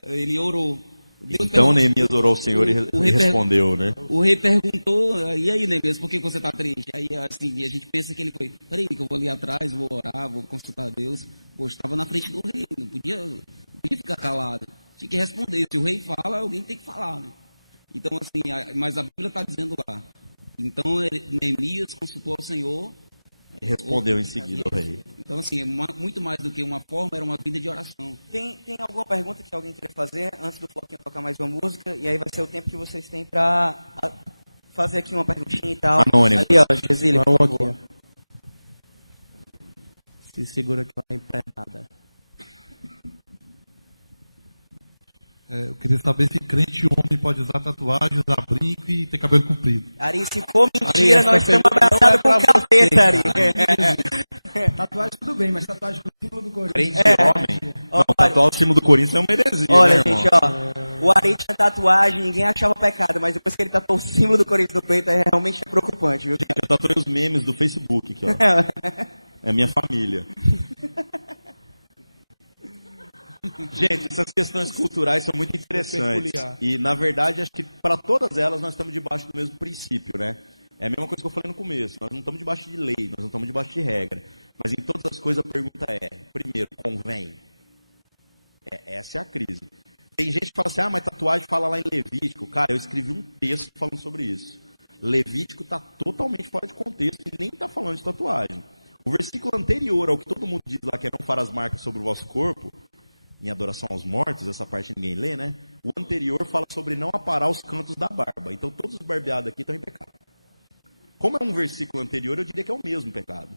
ele orou. Então Neemias orou ao Senhor e respondeu, né? O rei perguntou, e aí Neemias, por que você está triste? Aí assim, a gente pensa que ele foi, peraí, que eu vou ali atrás, vou orar, vou consultar a Deus. Poxa, estava na frente do rei, não podia ficar calado. Tinha que responder. Se o rei fala, alguém tem que falar, né? Então assim, mas a Bíblia está dizendo lá. Então Neemias consultou ao Senhor. E respondeu em seguida ao rei. Então, assim, é muito mais do que uma forma, era uma vida de oração. Tem alguma pergunta que alguém queria fazer antes do Floquinho tocar mais uma música? E aí vai ser o tempo que vocês têm para fazer aqui uma perguntinha e tal. Anônimo. Ali, ó, Gesílio, por favor. Se segura que vai empregada. Eu queria saber se crente homem pode usar tatuagem, usar brinco e ter cabelo comprido. Ari, se for mentira, nós estamos abraçados com capeta, Ari. Tatuagem tudo bem, mas tatuagem com o símbolo do Corinthians. Crente homem? Não, tatuar o símbolo do Corinthians é uma heresia, olha, né, gente, ó. O Ari tinha tatuagem, ninguém achava pecado, mas depois que ele tatuou o símbolo do Corinthians no peito, realmente é preocupante, viu? Eu tatuei os memes do Facebook aqui, ó. É minha família. Gente, essas questões culturais são muito interessantes. E, na verdade, acho que para todas elas nós estamos debaixo do mesmo princípio, né? É a mesma coisa que eu falei no começo. Nós não estamos debaixo de lei, nós não estamos debaixo de regra. Mas em todas as coisas a pergunta é, primeiro, convém? Essa é a crise. Tem gente que fala assim, mas tatuagem fala lá em Levítico. Cara, eu escrevi um texto falando sobre isso. Levítico está totalmente fora de contexto e nem está falando de tatuagem. O versículo anterior ao que todo mundo diz lá, que é não farás marcas sobre o vosso corpo, em adoração aos mortos, essa parte ninguém lê, né? O anterior fala sobre não aparar os cantos da barba. Então todos os barbeados aqui estão em pecado. Como é um versículo anterior, eu diria que é o mesmo pecado.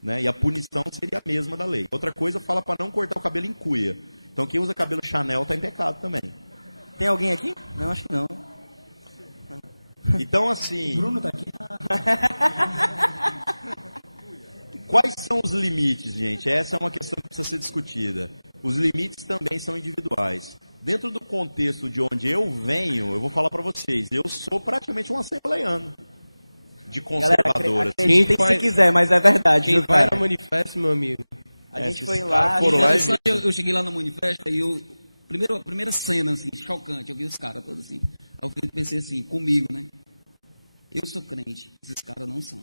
Né? E a punição seria a mesma da lei. Outra coisa fala para não cortar o cabelo em cuia. Então quem usa cabelo Chanel está em pecado também. Tem alguém aqui? Não, acho que não. Então assim... O Bruno está aqui. Quais são os limites, gente? Essa é uma questão que precisa ser discutida. Os limites também são individuais. Dentro do contexto de onde eu venho, eu vou falar para vocês, eu sou praticamente um assembleiano de conservadores. Acreditem se quiser, mas é verdade. Quem vai no manifesto, meu amigo? A gente foi lá... Eu cheguei lá no manifesto e a primeira cena, assim, chocante, eu vi os caras todos assim. Aí eu pensei assim, comigo, né? Eu sou crente, esses caras não são.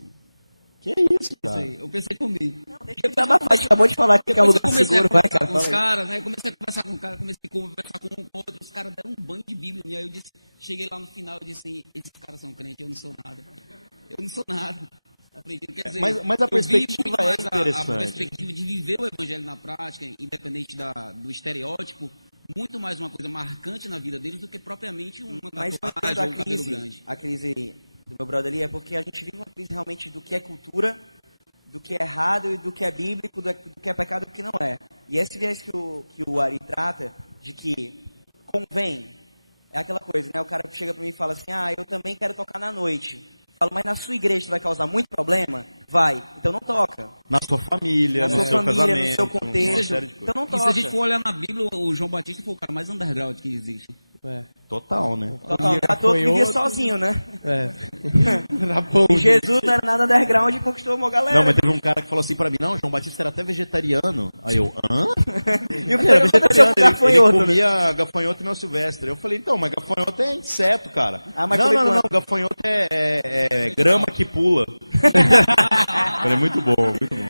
Que isso, cara? Eu pensei comigo. Não, deixa eu desabafar, a gente acabou de falar que é um lugar seguro, vai, cara. Com os caras, né? Comecei a conversar com o cara, comecei a conversar com um com outro, os caras deram um banho de Bíblia. E aí eu disse, cheguei lá no final e disse assim, esses caras são crentes, eu não sou nada. Eu não sou nada. Quer dizer, mas a perspectiva é interessante. A perspectiva de viver o evangelho na prática, independente do estereótipo, muito mais uma coisa marcante na vida deles do que propriamente uma tatuagem ou um cabelo grande. A crise do meu brother ali, é porque a gente vive uma crise realmente do que é cultura, do que é errado e do que é bíblico, do que é pecado e do que não é. E esse viés que o Ari trata, de que convém, é aquela coisa, né? O cara chega pra mim e fala assim, eu também quero tocar na noite. Falo, mas na sua igreja vai causar muito problema? Vai. Então não toca. Na sua família, na no sua seu família, casamento, no seu contexto. Então não toca. E se a gente for olhar na Bíblia, o João Batista foi o cara mais underground que existe. Total, né? Total, não é à toa que vivia sozinho, né? E Jesus não era nada underground e conquistou uma galera. Não, mas teve um cara que falou assim pra mim, não, João Batista era até vegetariano. Aí eu, hã? E o que era vegetariano? Ele comia gafanhoto e mel silvestre. Eu falei, então, mas gafanhoto é inseto, cara. Mas não, gafanhoto é grama que pula. Falei, muito bom, muito bom.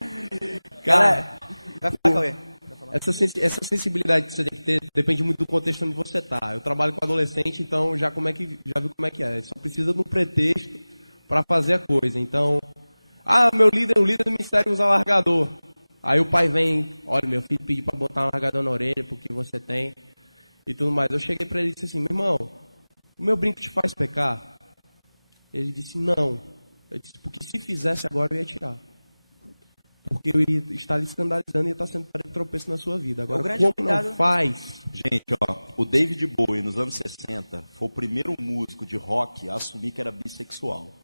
Cara, vai falar, Cauê. Essa sensibilidade que você tem que ter depende muito do contexto onde você está. Eu trabalho com adolescente, então já vi como é que é. Só precisa de um pretexto para fazer a coisa. Então, o líder do ministério usa largador. Aí o pai vem, olha, meu filho pediu para botar um largador na orelha porque você tem e tudo mais. Eu cheguei para ele e disse assim, meu irmão, o meu brinco te faz pecar? Ele disse, não. Eu disse, porque se fizesse agora eu ia tirar. Porque eu iria estar lhe escandalizando e ia estar sendo para tropeço na sua vida. Agora, como não faz? Gente, o David Bowie, nos anos 60, foi o primeiro músico de rock a assumir que era bissexual.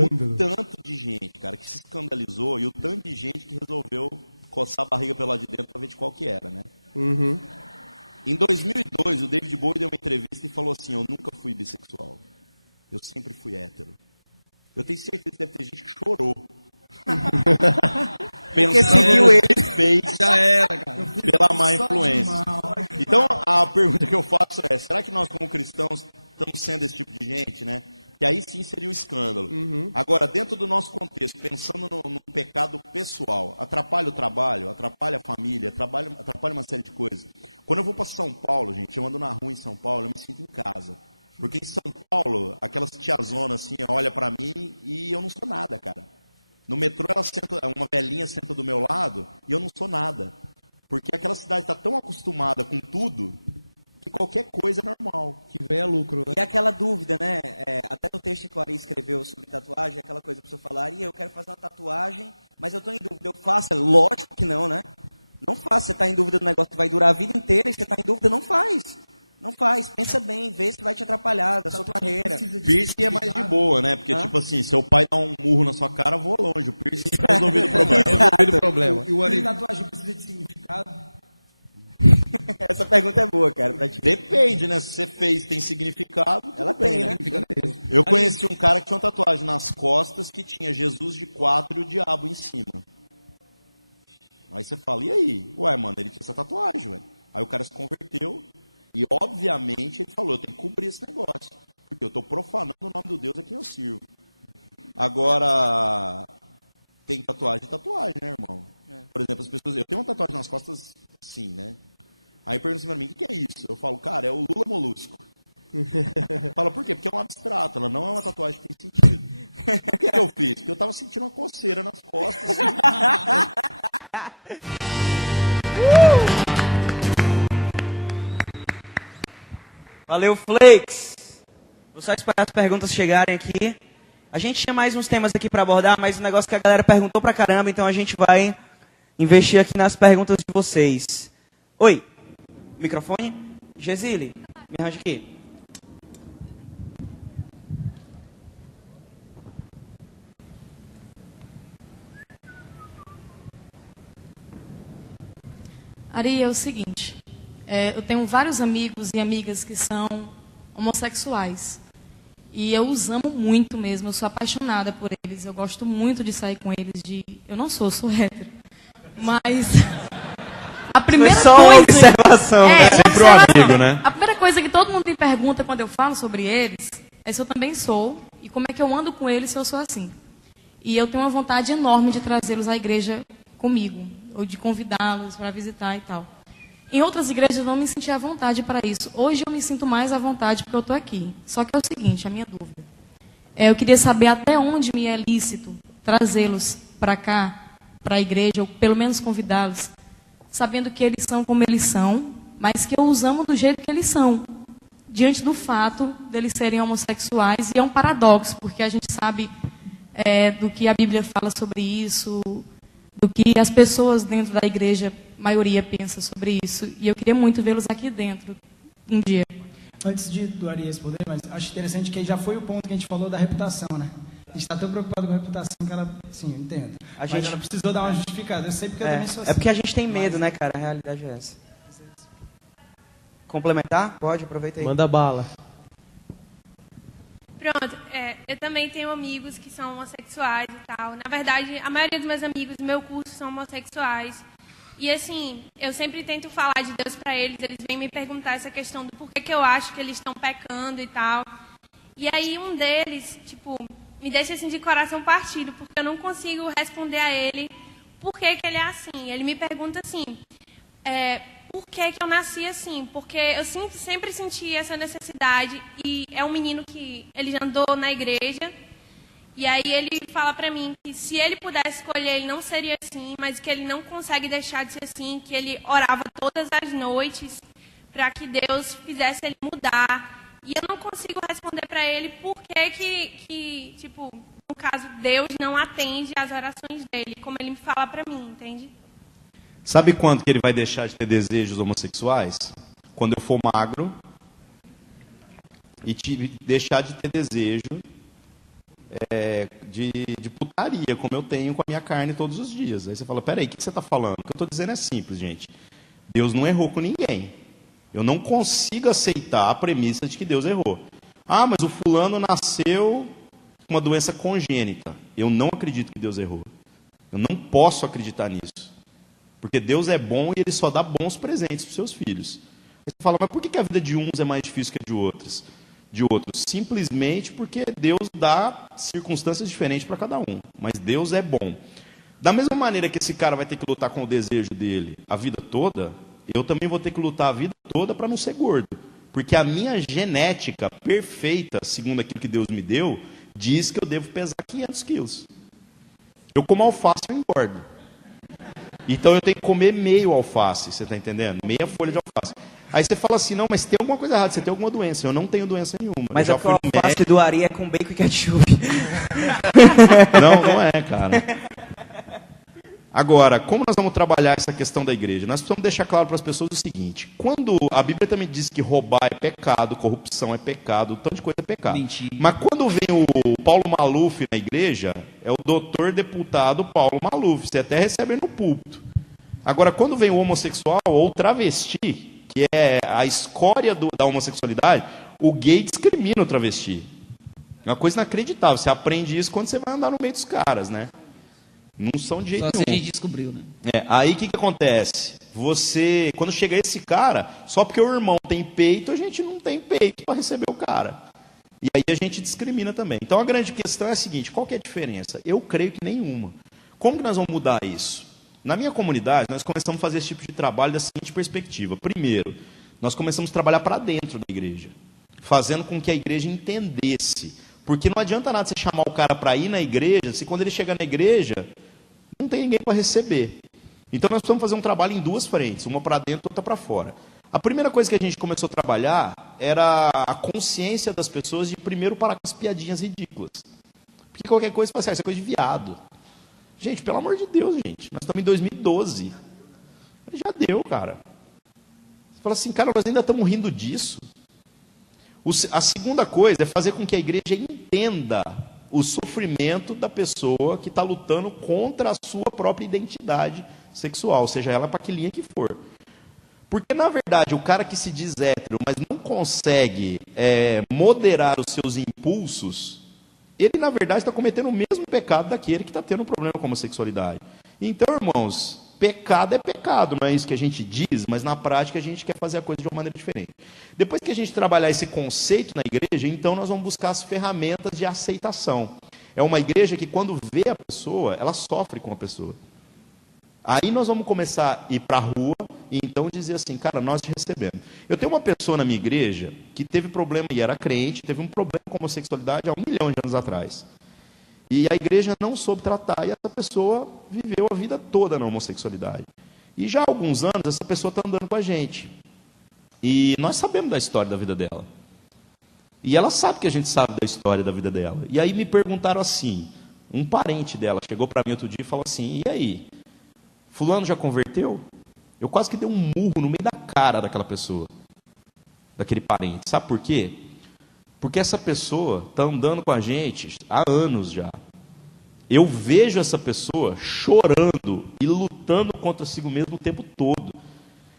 O tanto de gente, cara, que se escandalizou e o tanto de gente que resolveu coçar a barriga pelo lado de dentro para ver de qual que era, né? Uhum. Em 2002, o David Bowie deu uma entrevista e falou assim, eu nunca fui bissexual. Eu sempre fui hétero. Eu tenho certeza que deve ter gente que chorou. Porque seguiu ele, fez já era, cara, pela má influência. Então a pergunta que eu faço é, será que nós como cristãos estamos sendo esse tipo de gente, né? E aí sim seria o escândalo. Agora, dentro do nosso contexto, pensando no pecado pessoal, atrapalha o trabalho, atrapalha a família, atrapalha uma série de coisas. Quando eu vou para São Paulo, gente, eu ando na rua em São Paulo, eu me sinto em casa. Porque em São Paulo, aquelas tiazonas assim, olha para mim e eu não sou nada, cara. No metrô, uma velhinha senta do meu lado e eu não sou nada. Porque aquela cidade está tão acostumada com tudo que qualquer coisa é normal. Que venha lucro, né? E aquela dúvida, né? Até no texto que o Ari escreveu sobre tatuagem, aquela coisa que a pessoa falar, eu quero fazer uma tatuagem, mas eu estou em dúvida. Eu faço? Lógico que não, né? Não faça. Você está em dúvida do negócio que vai durar a vida inteira e você está em dúvida, não faz. Não faz, pensa bem, vê se vai te atrapalhar da sua carreira. Piercing é mais de boa, né? Porque, tipo assim, seu pai dá um murro na sua cara, vou longe. O piercing está resolvido o problema. Resolvido o problema. E o tatuagem precisa de significado? Essa pergunta é boa, cara, pra ti. Depende, né? Se você fez, tem significado. Ela tem, né? Eu conheci um cara que tinha uma tatuagem nas costas que tinha Jesus de 4 e o diabo em cima. Aí você fala, e aí? Ué, mano, ele tinha essa tatuagem, velho. Aí o cara se converteu. E, obviamente, ele falou, eu tenho que cobrir esse negócio. Porque eu estou profanando o nome do Deus a quem eu sirvo. Agora, tem tatuagem, né, irmão? Por exemplo, as pessoas... Eu tenho uma tatuagem nas costas, sim, né? Aí perguntam assim pra mim, o que é isso? Eu falo, cara, é o Lula Molusco. Fala, por quê? Porque é um abstrato, ela não é uma tatuagem que tem sentido. O que eu fiz? Porque eu tava sentindo uma coceira nas costas. Assim. Valeu, Flakes! Vou só esperar as perguntas chegarem aqui. A gente tinha mais uns temas aqui para abordar, mas o negócio que a galera perguntou pra caramba, então a gente vai investir aqui nas perguntas de vocês. Oi, microfone? Gesile, me arranja aqui. Ari, é o seguinte, eu tenho vários amigos e amigas que são homossexuais. E eu os amo muito mesmo, eu sou apaixonada por eles, eu gosto muito de sair com eles. Eu não sou hétero. Mas a primeira foi só coisa... uma observação. É sempre um amigo, né? A primeira coisa que todo mundo me pergunta quando eu falo sobre eles é se eu também sou e como é que eu ando com eles se eu sou assim. E eu tenho uma vontade enorme de trazê-los à igreja comigo, ou de convidá-los para visitar e tal. Em outras igrejas eu não me senti à vontade para isso. Hoje eu me sinto mais à vontade porque eu estou aqui. Só que é o seguinte, a minha dúvida. Eu queria saber até onde me é lícito trazê-los para cá, para a igreja, ou pelo menos convidá-los, sabendo que eles são como eles são, mas que eu os amo do jeito que eles são. diante do fato deles serem homossexuais. E é um paradoxo, porque a gente sabe do que a Bíblia fala sobre isso, do que as pessoas dentro da igreja, a maioria pensa sobre isso. E eu queria muito vê-los aqui dentro um dia. Antes do Ari responder, mas acho interessante que já foi o ponto que a gente falou da reputação, né? A gente está tão preocupado com a reputação que ela, sim, eu entendo. Mas ela precisou dar uma justificada. Eu sei porque eu também sou assim. É porque a gente tem medo, né, cara? A realidade é essa. Complementar? Pode, aproveita aí. Manda bala. Pronto, eu também tenho amigos que são homossexuais e tal. Na verdade, a maioria dos meus amigos do meu curso são homossexuais. E assim, eu sempre tento falar de Deus para eles, eles vêm me perguntar essa questão do porquê que eu acho que eles estão pecando e tal. E aí um deles, tipo, me deixa assim de coração partido, porque eu não consigo responder a ele por que que ele é assim. Ele me pergunta assim, por que que eu nasci assim? Porque eu sempre senti essa necessidade, e é um menino que ele já andou na igreja. E aí ele fala pra mim que se ele pudesse escolher, ele não seria assim, mas que ele não consegue deixar de ser assim, que ele orava todas as noites para que Deus fizesse ele mudar. E eu não consigo responder para ele por que, tipo, no caso, Deus não atende às orações dele, como ele me fala pra mim, entende? Sabe quando que ele vai deixar de ter desejos homossexuais? Quando eu for magro e deixar de ter desejo de putaria, como eu tenho com a minha carne todos os dias. Aí você fala, peraí, o que você está falando? O que eu estou dizendo é simples, gente. Deus não errou com ninguém. Eu não consigo aceitar a premissa de que Deus errou. Ah, mas o fulano nasceu com uma doença congênita. Eu não acredito que Deus errou. Eu não posso acreditar nisso. Porque Deus é bom e Ele só dá bons presentes para os seus filhos. Aí você fala, mas por que a vida de uns é mais difícil que a de outros? Simplesmente porque Deus dá circunstâncias diferentes para cada um. Mas Deus é bom. Da mesma maneira que esse cara vai ter que lutar com o desejo dele a vida toda, eu também vou ter que lutar a vida toda para não ser gordo. Porque a minha genética perfeita, segundo aquilo que Deus me deu, diz que eu devo pesar 500 quilos. Eu como alface, eu engordo. Então eu tenho que comer meio alface, você está entendendo? Meia folha de alface. Aí você fala assim, não, mas tem alguma coisa errada, você tem alguma doença. Eu não tenho doença nenhuma. Mas a alface do Ari é com bacon e ketchup. Não é, cara. Agora, como nós vamos trabalhar essa questão da igreja? Nós precisamos deixar claro para as pessoas o seguinte, quando a Bíblia também diz que roubar é pecado, corrupção é pecado, tanto de coisa é pecado. Mentira. Mas quando vem o Paulo Maluf na igreja, é o doutor deputado Paulo Maluf, você até recebe no púlpito. Agora, quando vem o homossexual ou travesti, que é a escória da homossexualidade, o gay discrimina o travesti. É uma coisa inacreditável, você aprende isso quando você vai andar no meio dos caras, né? Não são de jeito nenhum. Só a gente descobriu, né? Aí o que acontece? Você, quando chega esse cara, só porque o irmão tem peito, a gente não tem peito para receber o cara. E aí a gente discrimina também. Então a grande questão é a seguinte, qual que é a diferença? Eu creio que nenhuma. Como que nós vamos mudar isso? Na minha comunidade, nós começamos a fazer esse tipo de trabalho da seguinte perspectiva. Primeiro, nós começamos a trabalhar para dentro da igreja, fazendo com que a igreja entendesse. Porque não adianta nada você chamar o cara para ir na igreja, se quando ele chegar na igreja, não tem ninguém para receber. Então nós precisamos fazer um trabalho em duas frentes, uma para dentro e outra para fora. A primeira coisa que a gente começou a trabalhar era a consciência das pessoas de primeiro parar com as piadinhas ridículas. Porque qualquer coisa, você fala assim, isso é coisa de viado. Gente, pelo amor de Deus, gente, nós estamos em 2012. Já deu, cara. Você fala assim, cara, nós ainda estamos rindo disso. A segunda coisa é fazer com que a igreja entenda o sofrimento da pessoa que está lutando contra a sua própria identidade sexual, seja ela para que linha que for. Porque, na verdade, o cara que se diz hétero, mas não consegue moderar os seus impulsos, ele, na verdade, está cometendo o mesmo pecado daquele que está tendo um problema com a homossexualidade. Então, irmãos, pecado é pecado, não é isso que a gente diz, mas na prática a gente quer fazer a coisa de uma maneira diferente. Depois que a gente trabalhar esse conceito na igreja, então nós vamos buscar as ferramentas de aceitação. É uma igreja que quando vê a pessoa, ela sofre com a pessoa. Aí nós vamos começar a ir para a rua e então dizer assim, cara, nós te recebemos. Eu tenho uma pessoa na minha igreja que teve problema, e era crente, teve um problema com a homossexualidade há 1 milhão de anos atrás. E a igreja não soube tratar, e essa pessoa viveu a vida toda na homossexualidade. E já há alguns anos, essa pessoa está andando com a gente. E nós sabemos da história da vida dela. E ela sabe que a gente sabe da história da vida dela. E aí me perguntaram assim, um parente dela chegou para mim outro dia e falou assim, e aí, fulano já converteu? Eu quase que dei um murro no meio da cara daquela pessoa, daquele parente. Sabe por quê? Porque essa pessoa está andando com a gente há anos já. Eu vejo essa pessoa chorando e lutando contra si mesmo o tempo todo.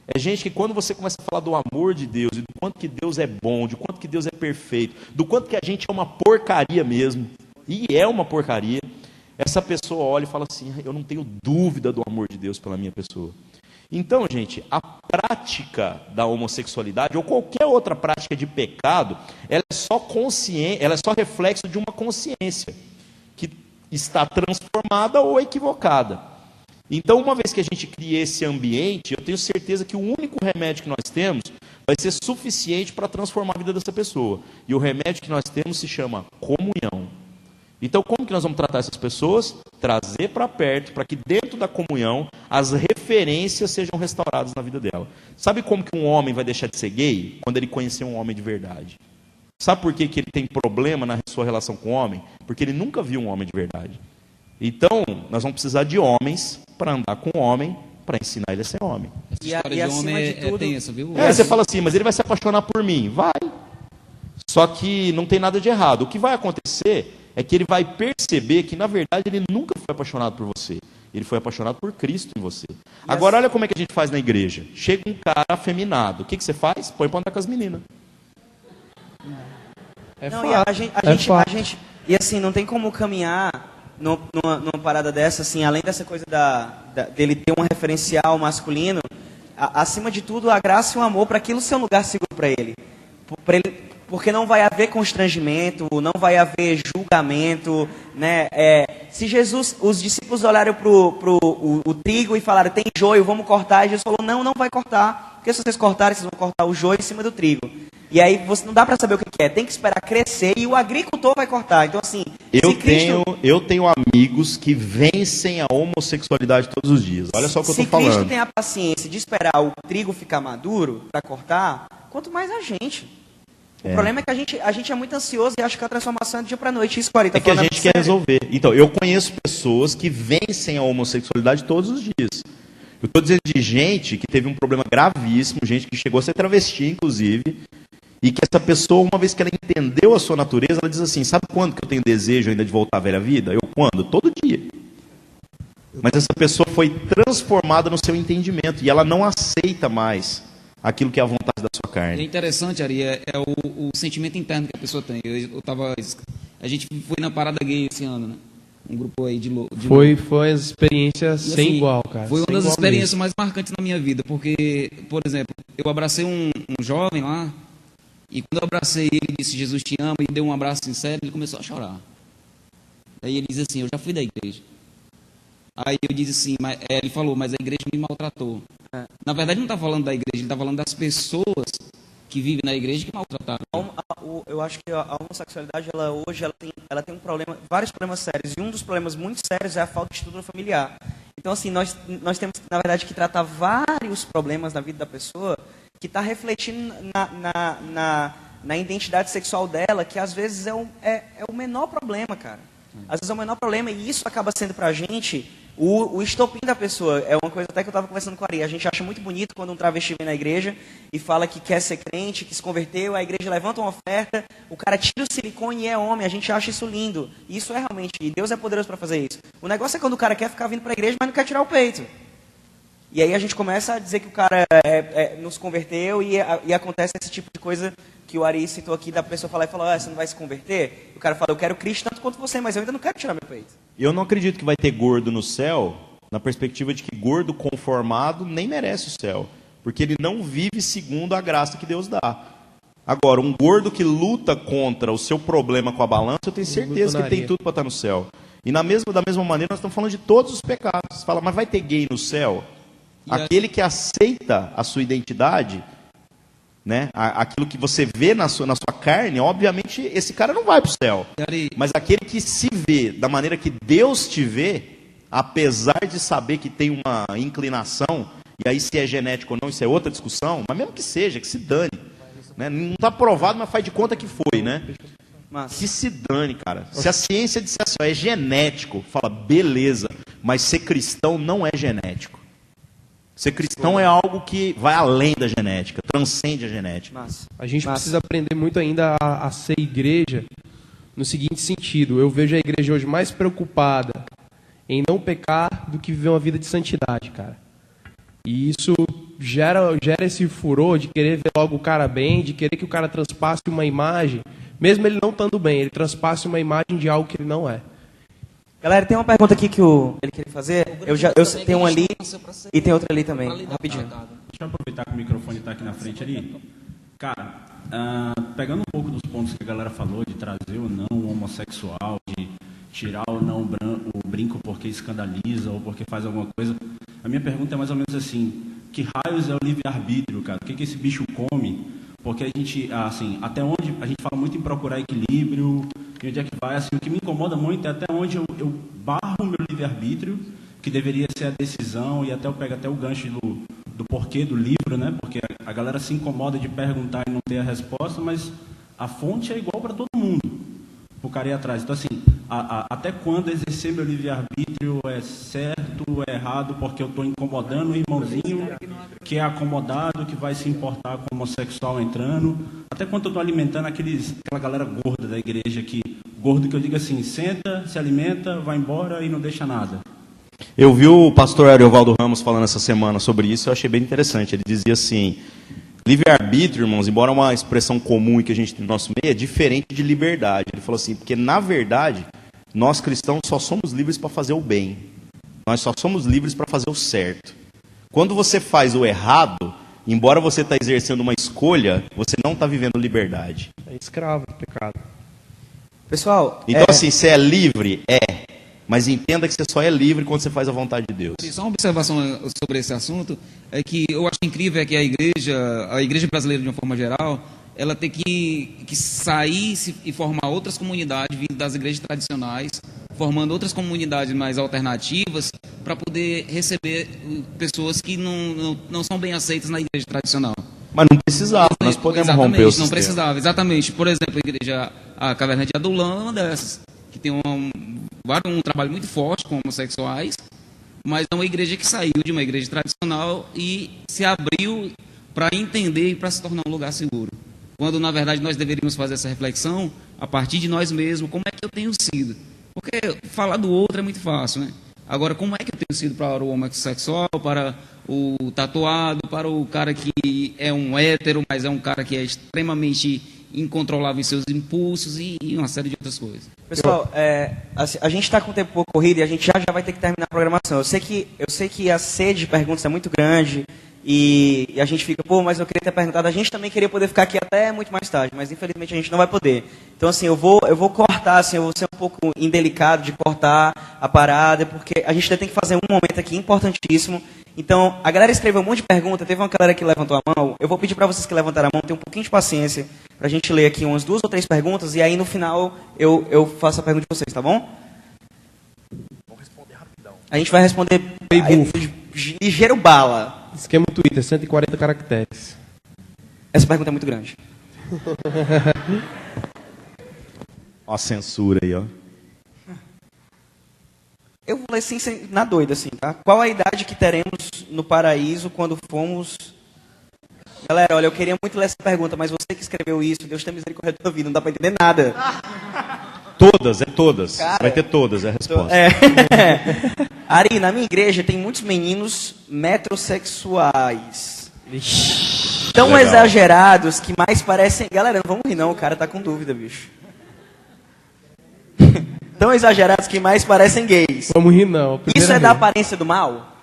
É gente que quando você começa a falar do amor de Deus, e do quanto que Deus é bom, de quanto que Deus é perfeito, do quanto que a gente é uma porcaria mesmo, e é uma porcaria, essa pessoa olha e fala assim, eu não tenho dúvida do amor de Deus pela minha pessoa. Então, gente, a prática da homossexualidade, ou qualquer outra prática de pecado, ela é só reflexo de uma consciência, que está transformada ou equivocada. Então, uma vez que a gente cria esse ambiente, eu tenho certeza que o único remédio que nós temos vai ser suficiente para transformar a vida dessa pessoa. E o remédio que nós temos se chama comunhão. Então, como que nós vamos tratar essas pessoas? Trazer para perto, para que dentro da comunhão as referências sejam restauradas na vida dela. Sabe como que um homem vai deixar de ser gay? Quando ele conhecer um homem de verdade. Sabe por que ele tem problema na sua relação com o homem? Porque ele nunca viu um homem de verdade. Então, nós vamos precisar de homens para andar com o homem, para ensinar ele a ser homem. Essa história de homem é tensa, viu? Você fala assim, mas ele vai se apaixonar por mim. Vai. Só que não tem nada de errado. O que vai acontecer é que ele vai perceber que, na verdade, ele nunca foi apaixonado por você. Ele foi apaixonado por Cristo em você. Agora, olha como é que a gente faz na igreja. Chega um cara afeminado. O que você faz? Põe para andar com as meninas. E assim, não tem como caminhar numa parada dessa, assim, além dessa coisa dele ter um referencial masculino, acima de tudo, a graça e o amor para aquilo ser um lugar seguro para ele. Porque não vai haver constrangimento, não vai haver julgamento, né? Se Jesus, os discípulos olharam o trigo e falaram, tem joio, vamos cortar, e Jesus falou, não vai cortar, porque se vocês cortarem, vocês vão cortar o joio em cima do trigo. E aí você não dá para saber o que é, tem que esperar crescer e o agricultor vai cortar. Então assim, eu tenho amigos que vencem a homossexualidade todos os dias. Olha só o que eu estou falando. Se Cristo tem a paciência de esperar o trigo ficar maduro para cortar, quanto mais a gente. O problema é que a gente é muito ansioso e acha que a transformação é do dia para a noite. Isso, Corey, é que a gente quer resolver. Então, eu conheço pessoas que vencem a homossexualidade todos os dias. Eu estou dizendo de gente que teve um problema gravíssimo, gente que chegou a ser travesti, inclusive, e que essa pessoa, uma vez que ela entendeu a sua natureza, ela diz assim, sabe quando que eu tenho desejo ainda de voltar à velha vida? Quando? Todo dia. Mas essa pessoa foi transformada no seu entendimento, e ela não aceita mais aquilo que é a vontade da sua carne. É interessante, Ari, é o sentimento interno que a pessoa tem. A gente foi na parada gay esse ano, né? Um grupo aí de foi uma experiência sem igual, cara. Foi uma das experiências mais marcantes na minha vida, porque, por exemplo, eu abracei um jovem lá, e quando eu abracei ele, disse Jesus te ama, e deu um abraço sincero, ele começou a chorar. Aí ele diz assim, eu já fui da igreja. Aí eu disse assim, ele falou, mas a igreja me maltratou. Na verdade, não está falando da igreja, ele está falando das pessoas que vivem na igreja que maltrataram. Eu acho que a homossexualidade, hoje ela tem vários problemas sérios. E um dos problemas muito sérios é a falta de estrutura familiar. Então, assim, nós temos, na verdade, que tratar vários problemas na vida da pessoa que está refletindo na identidade sexual dela, que às vezes é o menor problema, cara. Às vezes é o menor problema, e isso acaba sendo pra gente o estopim da pessoa. É uma coisa até que eu estava conversando com a Ari. A gente acha muito bonito quando um travesti vem na igreja e fala que quer ser crente, que se converteu, a igreja levanta uma oferta, o cara tira o silicone e é homem. A gente acha isso lindo. E isso é realmente, e Deus é poderoso para fazer isso. O negócio é quando o cara quer ficar vindo para a igreja, mas não quer tirar o peito. E aí a gente começa a dizer que o cara nos converteu e acontece esse tipo de coisa que o Ari citou aqui, da pessoa falar você não vai se converter? O cara fala, eu quero Cristo tanto quanto você, mas eu ainda não quero tirar meu peito. Eu não acredito que vai ter gordo no céu, na perspectiva de que gordo conformado nem merece o céu, porque ele não vive segundo a graça que Deus dá. Agora, um gordo que luta contra o seu problema com a balança, eu tenho certeza que ele tem tudo para estar no céu. E da mesma maneira, nós estamos falando de todos os pecados. Você fala, mas vai ter gay no céu? Aquele que aceita a sua identidade, né? Aquilo que você vê na sua carne, obviamente esse cara não vai para o céu. Mas aquele que se vê da maneira que Deus te vê, apesar de saber que tem uma inclinação, e aí se é genético ou não, isso é outra discussão, mas mesmo que seja, que se dane. Né? Não está provado, mas faz de conta que foi, né? Que se dane, cara. Se a ciência disser assim, ó, é genético, fala, beleza, mas ser cristão não é genético. Ser cristão é algo que vai além da genética, transcende a genética. A gente precisa aprender muito ainda a ser igreja no seguinte sentido. Eu vejo a igreja hoje mais preocupada em não pecar do que viver uma vida de santidade, cara. E isso gera esse furor de querer ver logo o cara bem, de querer que o cara transpasse uma imagem, mesmo ele não estando bem, ele transpasse uma imagem de algo que ele não é. Galera, tem uma pergunta aqui que ele queria fazer. Eu tenho uma ali e tem outra ali também. Rapidinho. Deixa eu aproveitar que o microfone está aqui na frente ali. Cara, pegando um pouco dos pontos que a galera falou, de trazer ou não o homossexual, de tirar ou não o brinco porque escandaliza ou porque faz alguma coisa, a minha pergunta é mais ou menos assim, que raios é o livre-arbítrio, cara? O que esse bicho come? Porque a gente, assim, até onde a gente fala muito em procurar equilíbrio, e onde é que vai, assim, o que me incomoda muito é até onde eu barro o meu livre-arbítrio, que deveria ser a decisão, e até eu pego até o gancho do porquê do livro, né? Porque a galera se incomoda de perguntar e não ter a resposta, mas a fonte é igual para todo mundo, o cara ir atrás. Então, assim, até quando exercer meu livre-arbítrio é certo, é errado, porque eu estou incomodando o irmãozinho que é acomodado, que vai se importar com o homossexual entrando, até quando eu estou alimentando aquela galera gorda da igreja, gordo que eu digo assim, senta, se alimenta, vai embora e não deixa nada. Eu vi o pastor Ariovaldo Ramos falando essa semana sobre isso, eu achei bem interessante. Ele dizia assim, livre-arbítrio, irmãos, embora uma expressão comum que a gente tem no nosso meio, é diferente de liberdade. Ele falou assim, porque na verdade, nós cristãos só somos livres para fazer o bem. Nós só somos livres para fazer o certo. Quando você faz o errado, embora você está exercendo uma escolha, você não está vivendo liberdade. É escravo do pecado. Pessoal, então assim, você é livre? Mas entenda que você só é livre quando você faz a vontade de Deus. Só uma observação sobre esse assunto, é que eu acho incrível que a igreja brasileira, de uma forma geral, ela tem que sair e formar outras comunidades vindo das igrejas tradicionais, formando outras comunidades mais alternativas, para poder receber pessoas que não são bem aceitas na igreja tradicional. Mas não precisava, nós podemos romper o sistema. Não precisava, exatamente. Por exemplo, a Caverna de Adulão é uma dessas, que tem um trabalho muito forte com homossexuais, mas é uma igreja que saiu de uma igreja tradicional e se abriu para entender e para se tornar um lugar seguro. Quando, na verdade, nós deveríamos fazer essa reflexão a partir de nós mesmos, como é que eu tenho sido? Porque falar do outro é muito fácil, né? Agora, como é que eu tenho sido para o homossexual, para o tatuado, para o cara que é um hétero, mas é um cara que é extremamente incontrolável em seus impulsos e uma série de outras coisas. Pessoal, a gente está com o tempo um pouco corrido e a gente já vai ter que terminar a programação. Eu sei que a sede de perguntas é muito grande e a gente fica, mas eu queria ter perguntado. A gente também queria poder ficar aqui até muito mais tarde, mas infelizmente a gente não vai poder. Então, assim, eu vou cortar, assim, eu vou ser um pouco indelicado de cortar a parada, porque a gente ainda tem que fazer um momento aqui importantíssimo. Então, a galera escreveu um monte de perguntas, teve uma galera que levantou a mão. Eu vou pedir para vocês que levantaram a mão ter um pouquinho de paciência para a gente ler aqui umas 2 ou 3 perguntas e aí no final eu faço a pergunta de vocês, tá bom? Vamos responder rapidão. A gente vai responder ligeiro bala. Esquema Twitter, 140 caracteres. Essa pergunta é muito grande. Ó a censura aí, ó. Eu vou ler assim, na doida, assim, tá? Qual a idade que teremos no paraíso quando fomos... Galera, olha, eu queria muito ler essa pergunta, mas você que escreveu isso, Deus tem misericórdia da tua vida, não dá pra entender nada. Todas. Cara, vai ter todas, é a resposta. Ari, na minha igreja tem muitos meninos metrosexuais. Tão legal. Exagerados que mais parecem... Galera, não vamos rir não, o cara tá com dúvida, bicho. Tão exagerados que mais parecem gays. Vamos rir não. Isso é da aparência do mal?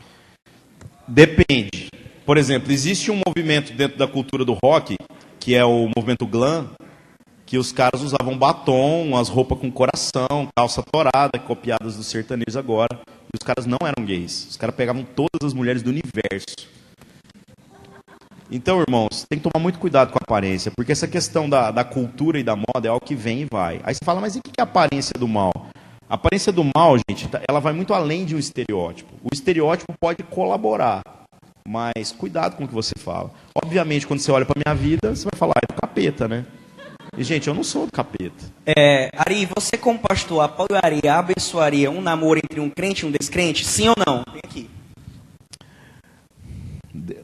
Depende. Por exemplo, existe um movimento dentro da cultura do rock, que é o movimento glam, que os caras usavam batom, as roupas com coração, calça torada, copiadas dos sertanejos agora. E os caras não eram gays. Os caras pegavam todas as mulheres do universo. Então, irmãos, tem que tomar muito cuidado com a aparência, porque essa questão da cultura e da moda é algo que vem e vai. Aí você fala, mas e o que é a aparência do mal? A aparência do mal, gente, ela vai muito além de um estereótipo. O estereótipo pode colaborar, Mas cuidado com o que você fala. Obviamente, quando você olha para minha vida, você vai falar, é do capeta, né? E, gente, eu não sou do capeta. Ari, você como pastor apoiaria, abençoaria um namoro entre um crente e um descrente? Sim ou não? Vem aqui.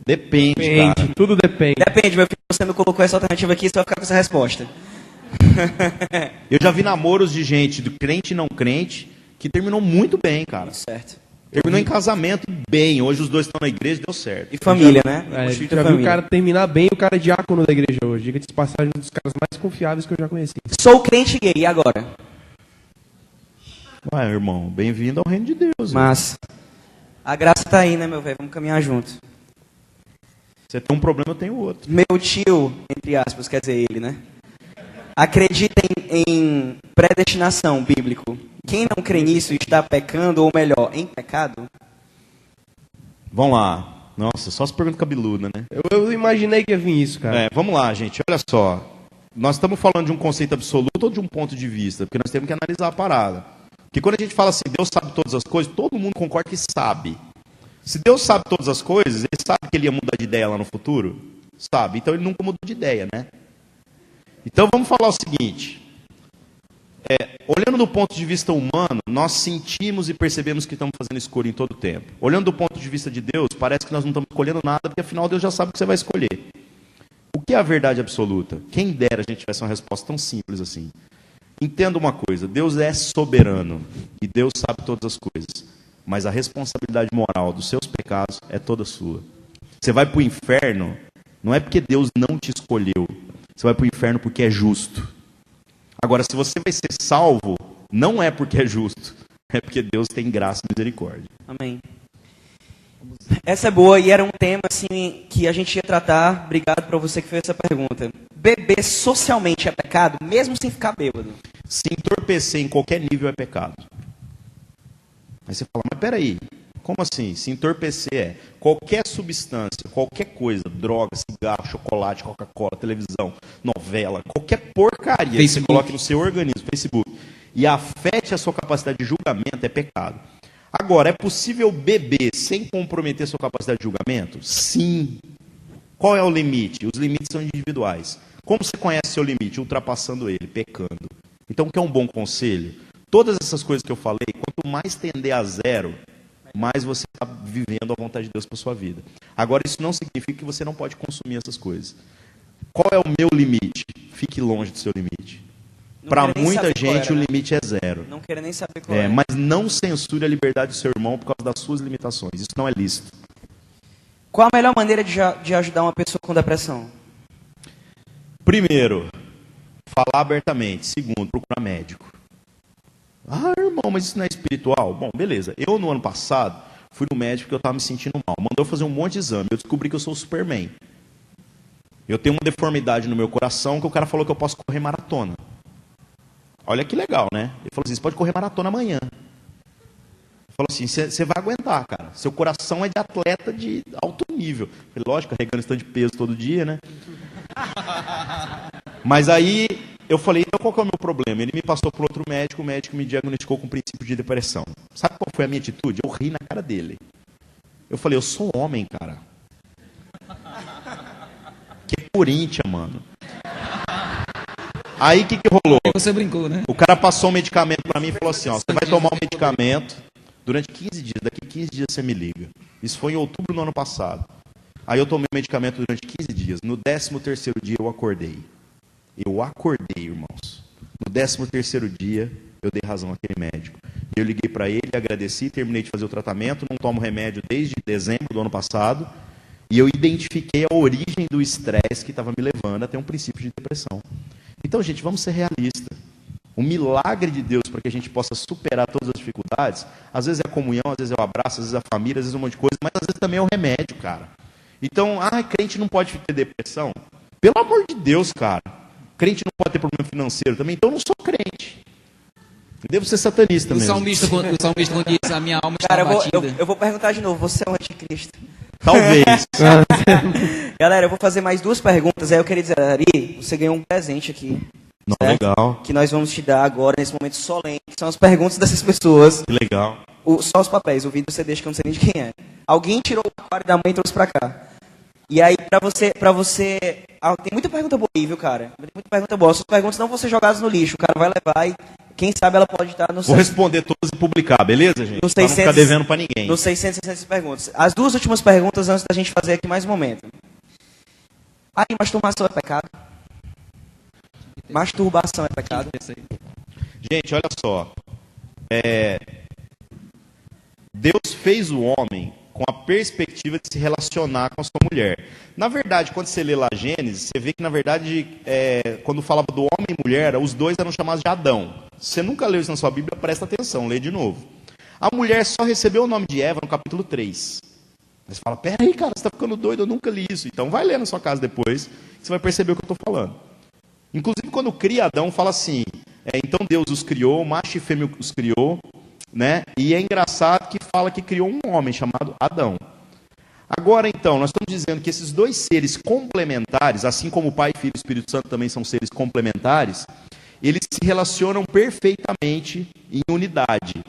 Depende, cara. Tudo depende. Depende, meu filho. Você me colocou essa alternativa aqui, você vai ficar com essa resposta. Eu já vi namoros de gente, do crente e não crente, que terminou muito bem, cara. Certo. Terminou em casamento bem. Hoje os dois estão na igreja, deu certo. E família, né? Já vi o cara terminar bem, o cara é diácono da igreja hoje. Diga-se de passagem, um dos caras mais confiáveis que eu já conheci. Sou crente gay, e agora? Ué, irmão, bem-vindo ao reino de Deus. Mas a graça tá aí, né, meu velho? Vamos caminhar junto. Você tem um problema, eu tenho outro. Meu tio, entre aspas, quer dizer ele, né? Acredita em predestinação bíblico. Quem não crê nisso está pecando, ou melhor, em pecado? Vamos lá. Nossa, só as perguntas cabeludas, né? Eu imaginei que ia vir isso, cara. Vamos lá, gente. Olha só. Nós estamos falando de um conceito absoluto ou de um ponto de vista? Porque nós temos que analisar a parada. Porque quando a gente fala assim, Deus sabe todas as coisas, todo mundo concorda que sabe. Se Deus sabe todas as coisas, ele sabe que ele ia mudar de ideia lá no futuro? Sabe. Então ele nunca mudou de ideia, né? Então vamos falar o seguinte. Olhando do ponto de vista humano, nós sentimos e percebemos que estamos fazendo escolha em todo o tempo. Olhando do ponto de vista de Deus, parece que nós não estamos escolhendo nada, porque afinal Deus já sabe o que você vai escolher. O que é a verdade absoluta? Quem dera a gente tivesse uma resposta tão simples assim. Entenda uma coisa, Deus é soberano e Deus sabe todas as coisas, mas a responsabilidade moral dos seus pecados é toda sua. Você vai para o inferno, não é porque Deus não te escolheu, você vai para o inferno porque é justo. Agora, se você vai ser salvo, não é porque é justo, é porque Deus tem graça e misericórdia. Amém. Essa é boa e era um tema assim que a gente ia tratar. Obrigado para você que fez essa pergunta. Beber socialmente é pecado, mesmo sem ficar bêbado? Se entorpecer em qualquer nível é pecado. Aí você fala, mas peraí, como assim? Se entorpecer qualquer substância, qualquer coisa, droga, cigarro, chocolate, Coca-Cola, televisão, novela, qualquer porcaria que você coloque no seu organismo, Facebook, e afete a sua capacidade de julgamento, é pecado. Agora, é possível beber sem comprometer a sua capacidade de julgamento? Sim. Qual é o limite? Os limites são individuais. Como você conhece seu limite? Ultrapassando ele, pecando. Então, o que é um bom conselho? Todas essas coisas que eu falei, quanto mais tender a zero, mais você está vivendo a vontade de Deus para sua vida. Agora, isso não significa que você não pode consumir essas coisas. Qual é o meu limite? Fique longe do seu limite. Para muita gente, o limite é zero. Não quero nem saber qual é. Mas não censure a liberdade do seu irmão por causa das suas limitações. Isso não é lícito. Qual a melhor maneira de ajudar uma pessoa com depressão? Primeiro, falar abertamente. Segundo, procurar médico. Ah, irmão, mas isso não é espiritual? Bom, beleza. Eu, no ano passado, fui no médico porque eu estava me sentindo mal. Mandou fazer um monte de exame. Eu descobri que eu sou o Superman. Eu tenho uma deformidade no meu coração que o cara falou que eu posso correr maratona. Olha que legal, né? Ele falou assim, você pode correr maratona amanhã. Ele falou assim, você vai aguentar, cara. Seu coração é de atleta de alto nível. Eu falei, lógico, carregando esse tanto de peso todo dia, né? Mas aí, eu falei, então qual que é o meu problema? Ele me passou para outro médico, o médico me diagnosticou com princípio de depressão. Sabe qual foi a minha atitude? Eu ri na cara dele. Eu falei, eu sou homem, cara. Que é Corinthians, mano. Aí o que rolou? Você brincou, né? O cara passou um medicamento para mim e falou assim, ó, você vai tomar um medicamento durante 15 dias, daqui 15 dias você me liga. Isso foi em outubro do ano passado. Aí eu tomei o medicamento durante 15 dias. No 13º dia eu acordei. Eu acordei, irmãos. No 13º dia eu dei razão àquele médico. Eu liguei para ele, agradeci, terminei de fazer o tratamento, não tomo remédio desde dezembro do ano passado. E eu identifiquei a origem do estresse que estava me levando a ter um princípio de depressão. Então, gente, vamos ser realistas. O milagre de Deus para que a gente possa superar todas as dificuldades, às vezes é a comunhão, às vezes é o abraço, às vezes é a família, às vezes é um monte de coisa, mas às vezes também é o remédio, cara. Então, crente não pode ter depressão? Pelo amor de Deus, cara. Crente não pode ter problema financeiro também, então eu não sou crente. Eu devo ser satanista mesmo. O salmista quando diz, a minha alma está Cara, batida. eu vou perguntar de novo, você é o anticristo? Talvez. Galera, eu vou fazer mais 2 perguntas. Aí eu queria dizer, Ari, você ganhou um presente aqui. Não, legal. Que nós vamos te dar agora, nesse momento solene, que são as perguntas dessas pessoas. Que legal. Só os papéis, o vídeo você deixa que eu não sei nem de quem é. Alguém tirou o aquário da mãe e trouxe pra cá. E aí, pra você... tem muita pergunta boa aí, viu, cara? Tem muita pergunta boa. Suas perguntas não vão ser jogadas no lixo. O cara vai levar e, quem sabe, ela pode estar no... Vou responder todas e publicar, beleza, gente? Pra não ficar devendo pra ninguém. Nos 660 perguntas. As duas últimas perguntas antes da gente fazer aqui mais um momento. Aí, masturbação é pecado? Masturbação é pecado? Gente, olha só. Deus fez o homem com a perspectiva de se relacionar com a sua mulher. Na verdade, quando você lê lá Gênesis, você vê que, na verdade, quando falava do homem e mulher, os dois eram chamados de Adão. Se você nunca leu isso na sua Bíblia, presta atenção, lê de novo. A mulher só recebeu o nome de Eva no capítulo 3. Aí você fala, peraí, cara, você está ficando doido, eu nunca li isso. Então vai ler na sua casa depois, que você vai perceber o que eu estou falando. Inclusive, quando cria Adão, fala assim, então Deus os criou, macho e fêmea os criou, né? E é engraçado que fala que criou um homem chamado Adão. Agora, então, nós estamos dizendo que esses dois seres complementares, assim como o Pai, Filho e Espírito Santo também são seres complementares, eles se relacionam perfeitamente em unidade.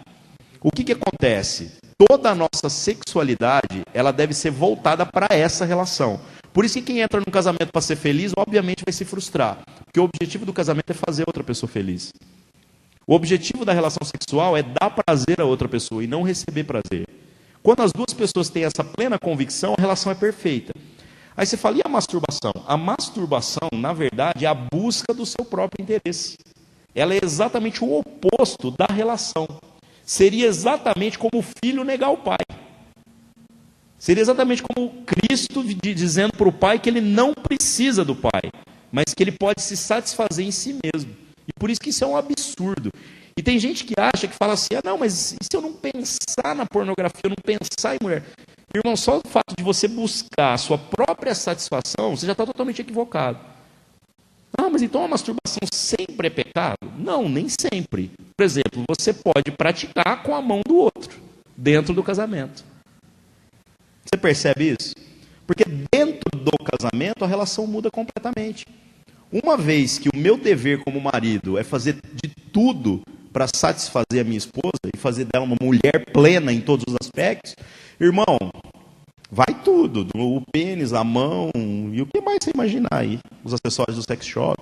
O que acontece? Toda a nossa sexualidade, ela deve ser voltada para essa relação. Por isso que quem entra num casamento para ser feliz, obviamente vai se frustrar. Porque o objetivo do casamento é fazer outra pessoa feliz. O objetivo da relação sexual é dar prazer a outra pessoa e não receber prazer. Quando as duas pessoas têm essa plena convicção, a relação é perfeita. Aí você fala, e a masturbação? A masturbação, na verdade, é a busca do seu próprio interesse. Ela é exatamente o oposto da relação. Seria exatamente como o filho negar o pai. Seria exatamente como Cristo dizendo para o pai que ele não precisa do pai, mas que ele pode se satisfazer em si mesmo. E por isso que isso é um absurdo. E tem gente que acha, que fala assim, não, mas e se eu não pensar na pornografia, eu não pensar em mulher? Irmão, só o fato de você buscar a sua própria satisfação, você já está totalmente equivocado. Mas então a masturbação sempre é pecado? Não, nem sempre. Por exemplo, você pode praticar com a mão do outro, dentro do casamento. Você percebe isso? Porque dentro do casamento a relação muda completamente. Uma vez que o meu dever como marido é fazer de tudo para satisfazer a minha esposa e fazer dela uma mulher plena em todos os aspectos, irmão, vai tudo, o pênis, a mão e o que mais você imaginar aí, os acessórios do sex shop.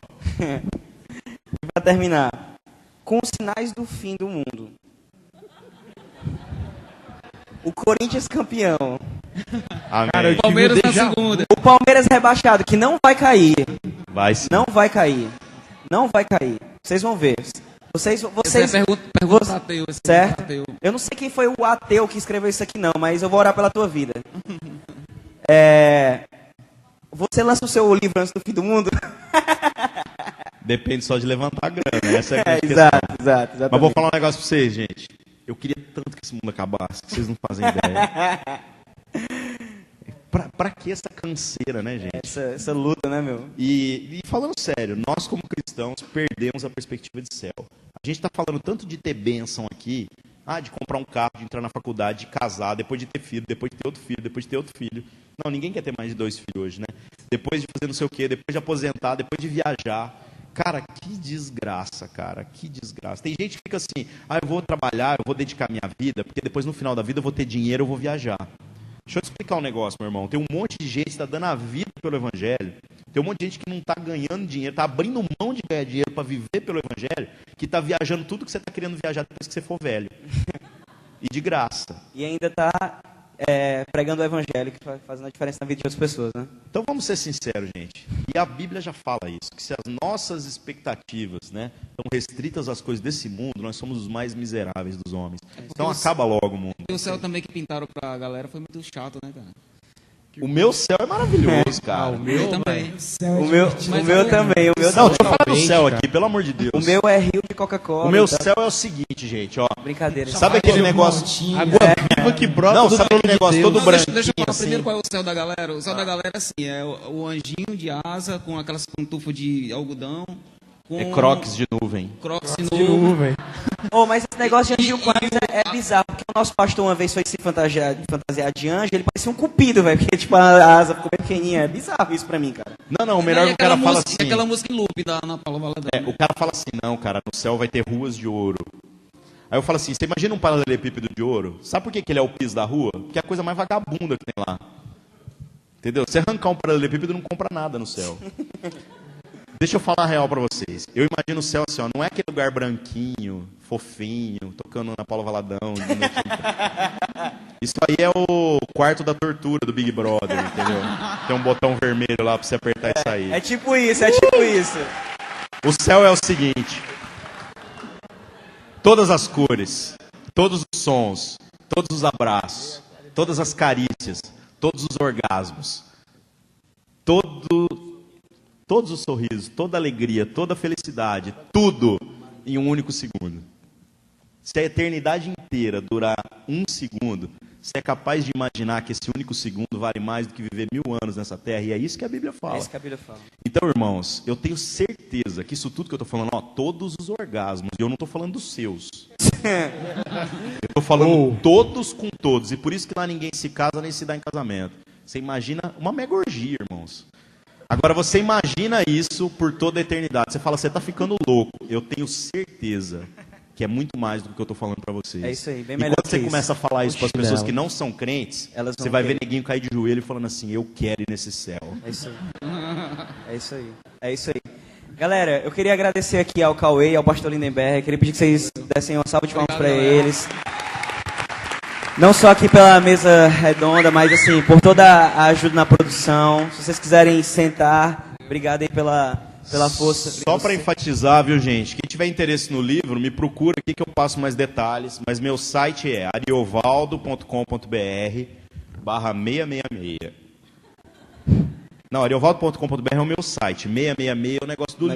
Para terminar, com os sinais do fim do mundo, o Corinthians campeão, Cara, o Palmeiras na segunda, o Palmeiras rebaixado, que não vai cair. Vai sim. Não vai cair. Não vai cair. Vocês vão ver. Vocês pergunta para ateu, certo? Ateu. Eu não sei quem foi o ateu que escreveu isso aqui não, mas eu vou orar pela tua vida. Você lança o seu livro antes do fim do mundo? Depende só de levantar a grana. Essa é a grande exato, questão. Exatamente. Mas vou falar um negócio para vocês, gente. Eu queria tanto que esse mundo acabasse, que vocês não fazem ideia. Pra que essa canseira, né, gente? Essa luta, né, meu? E falando sério, nós como cristãos perdemos a perspectiva de céu. A gente está falando tanto de ter bênção aqui, de comprar um carro, de entrar na faculdade, de casar, depois de ter filho, depois de ter outro filho, depois de ter outro filho. Não, ninguém quer ter mais de 2 filhos hoje, né? Depois de fazer não sei o quê, depois de aposentar, depois de viajar. Cara, que desgraça, cara, que desgraça. Tem gente que fica assim, eu vou trabalhar, eu vou dedicar minha vida, porque depois no final da vida eu vou ter dinheiro, eu vou viajar. Deixa eu te explicar um negócio, meu irmão. Tem um monte de gente que está dando a vida pelo Evangelho. Tem um monte de gente que não está ganhando dinheiro, está abrindo mão de ganhar dinheiro para viver pelo Evangelho, que está viajando tudo que você está querendo viajar depois que você for velho. E de graça. E ainda está pregando o Evangelho, que está fazendo a diferença na vida de outras pessoas, né? Então vamos ser sinceros, gente. E a Bíblia já fala isso, que se as nossas expectativas, né, estão restritas às coisas desse mundo, nós somos os mais miseráveis dos homens. Então acaba logo o mundo. E o céu também que pintaram pra galera foi muito chato, né, cara? O meu céu é maravilhoso, cara. O meu também. O meu também. Não, deixa eu falar do céu aqui, pelo amor de Deus. O meu é rio de Coca-Cola. O meu céu é o seguinte, gente, ó. Brincadeira. Sabe aquele negócio... Água viva que brota. Não, sabe aquele negócio todo branquinho, Deixa eu falar assim? primeiro qual é o céu da galera. O céu da galera, assim, é o anjinho de asa com aquelas tufo de algodão. É crocs de nuvem. Crocs de nuvem. Mas esse negócio de anjinho com asa é bizarro, porque o nosso pastor uma vez foi se fantasiar de anjo, ele parecia um cupido, velho, porque tipo, a asa ficou bem pequenininha. É bizarro isso pra mim, cara. Não, o melhor que o cara fala assim... Aquela música em loop da Ana Paula Valadão. O cara fala assim, não, cara, no céu vai ter ruas de ouro. Aí eu falo assim, você imagina um paralelepípedo de ouro? Sabe por que ele é o piso da rua? Porque é a coisa mais vagabunda que tem lá. Entendeu? Você arrancar um paralelepípedo não compra nada no céu. Deixa eu falar a real pra vocês. Eu imagino o céu assim, ó, não é aquele lugar branquinho, fofinho, tocando na Paula Valadão. Isso aí é o quarto da tortura do Big Brother, entendeu? Tem um botão vermelho lá pra você apertar e sair. É tipo isso, é tipo isso. O céu é o seguinte. Todas as cores, todos os sons, todos os abraços, todas as carícias, todos os orgasmos, todos os sorrisos, toda a alegria, toda a felicidade, tudo em um único segundo. Se a eternidade inteira durar um segundo, você é capaz de imaginar que esse único segundo vale mais do que viver 1000 anos nessa terra? E é isso que a Bíblia fala. É isso que a Bíblia fala. Então, irmãos, eu tenho certeza que isso tudo que eu estou falando, ó, todos os orgasmos, e eu não estou falando dos seus. Eu estou falando todos com todos. E por isso que lá ninguém se casa nem se dá em casamento. Você imagina uma mega orgia, irmãos. Agora, você imagina isso por toda a eternidade. Você fala, você está ficando louco. Eu tenho certeza que é muito mais do que eu estou falando para vocês. É isso aí, bem e melhor quando você que começa a isso. falar isso para as pessoas Não. que não são crentes, Elas você vão vai ver querer. neguinho cair de joelho falando assim, eu quero ir nesse céu. É isso aí. É isso aí. É isso aí. Galera, eu queria agradecer aqui ao Cauê e ao pastor Lindenberg. Queria pedir que vocês dessem uma salva de palmas para eles. Não só aqui pela mesa redonda, mas assim, por toda a ajuda na produção. Se vocês quiserem sentar, obrigado aí pela força. Só para enfatizar, viu, gente? Quem tiver interesse no livro, me procura aqui que eu passo mais detalhes. Mas meu site é ariovaldo.com.br/666. Não, ariovaldo.com.br é o meu site. 666 é o negócio do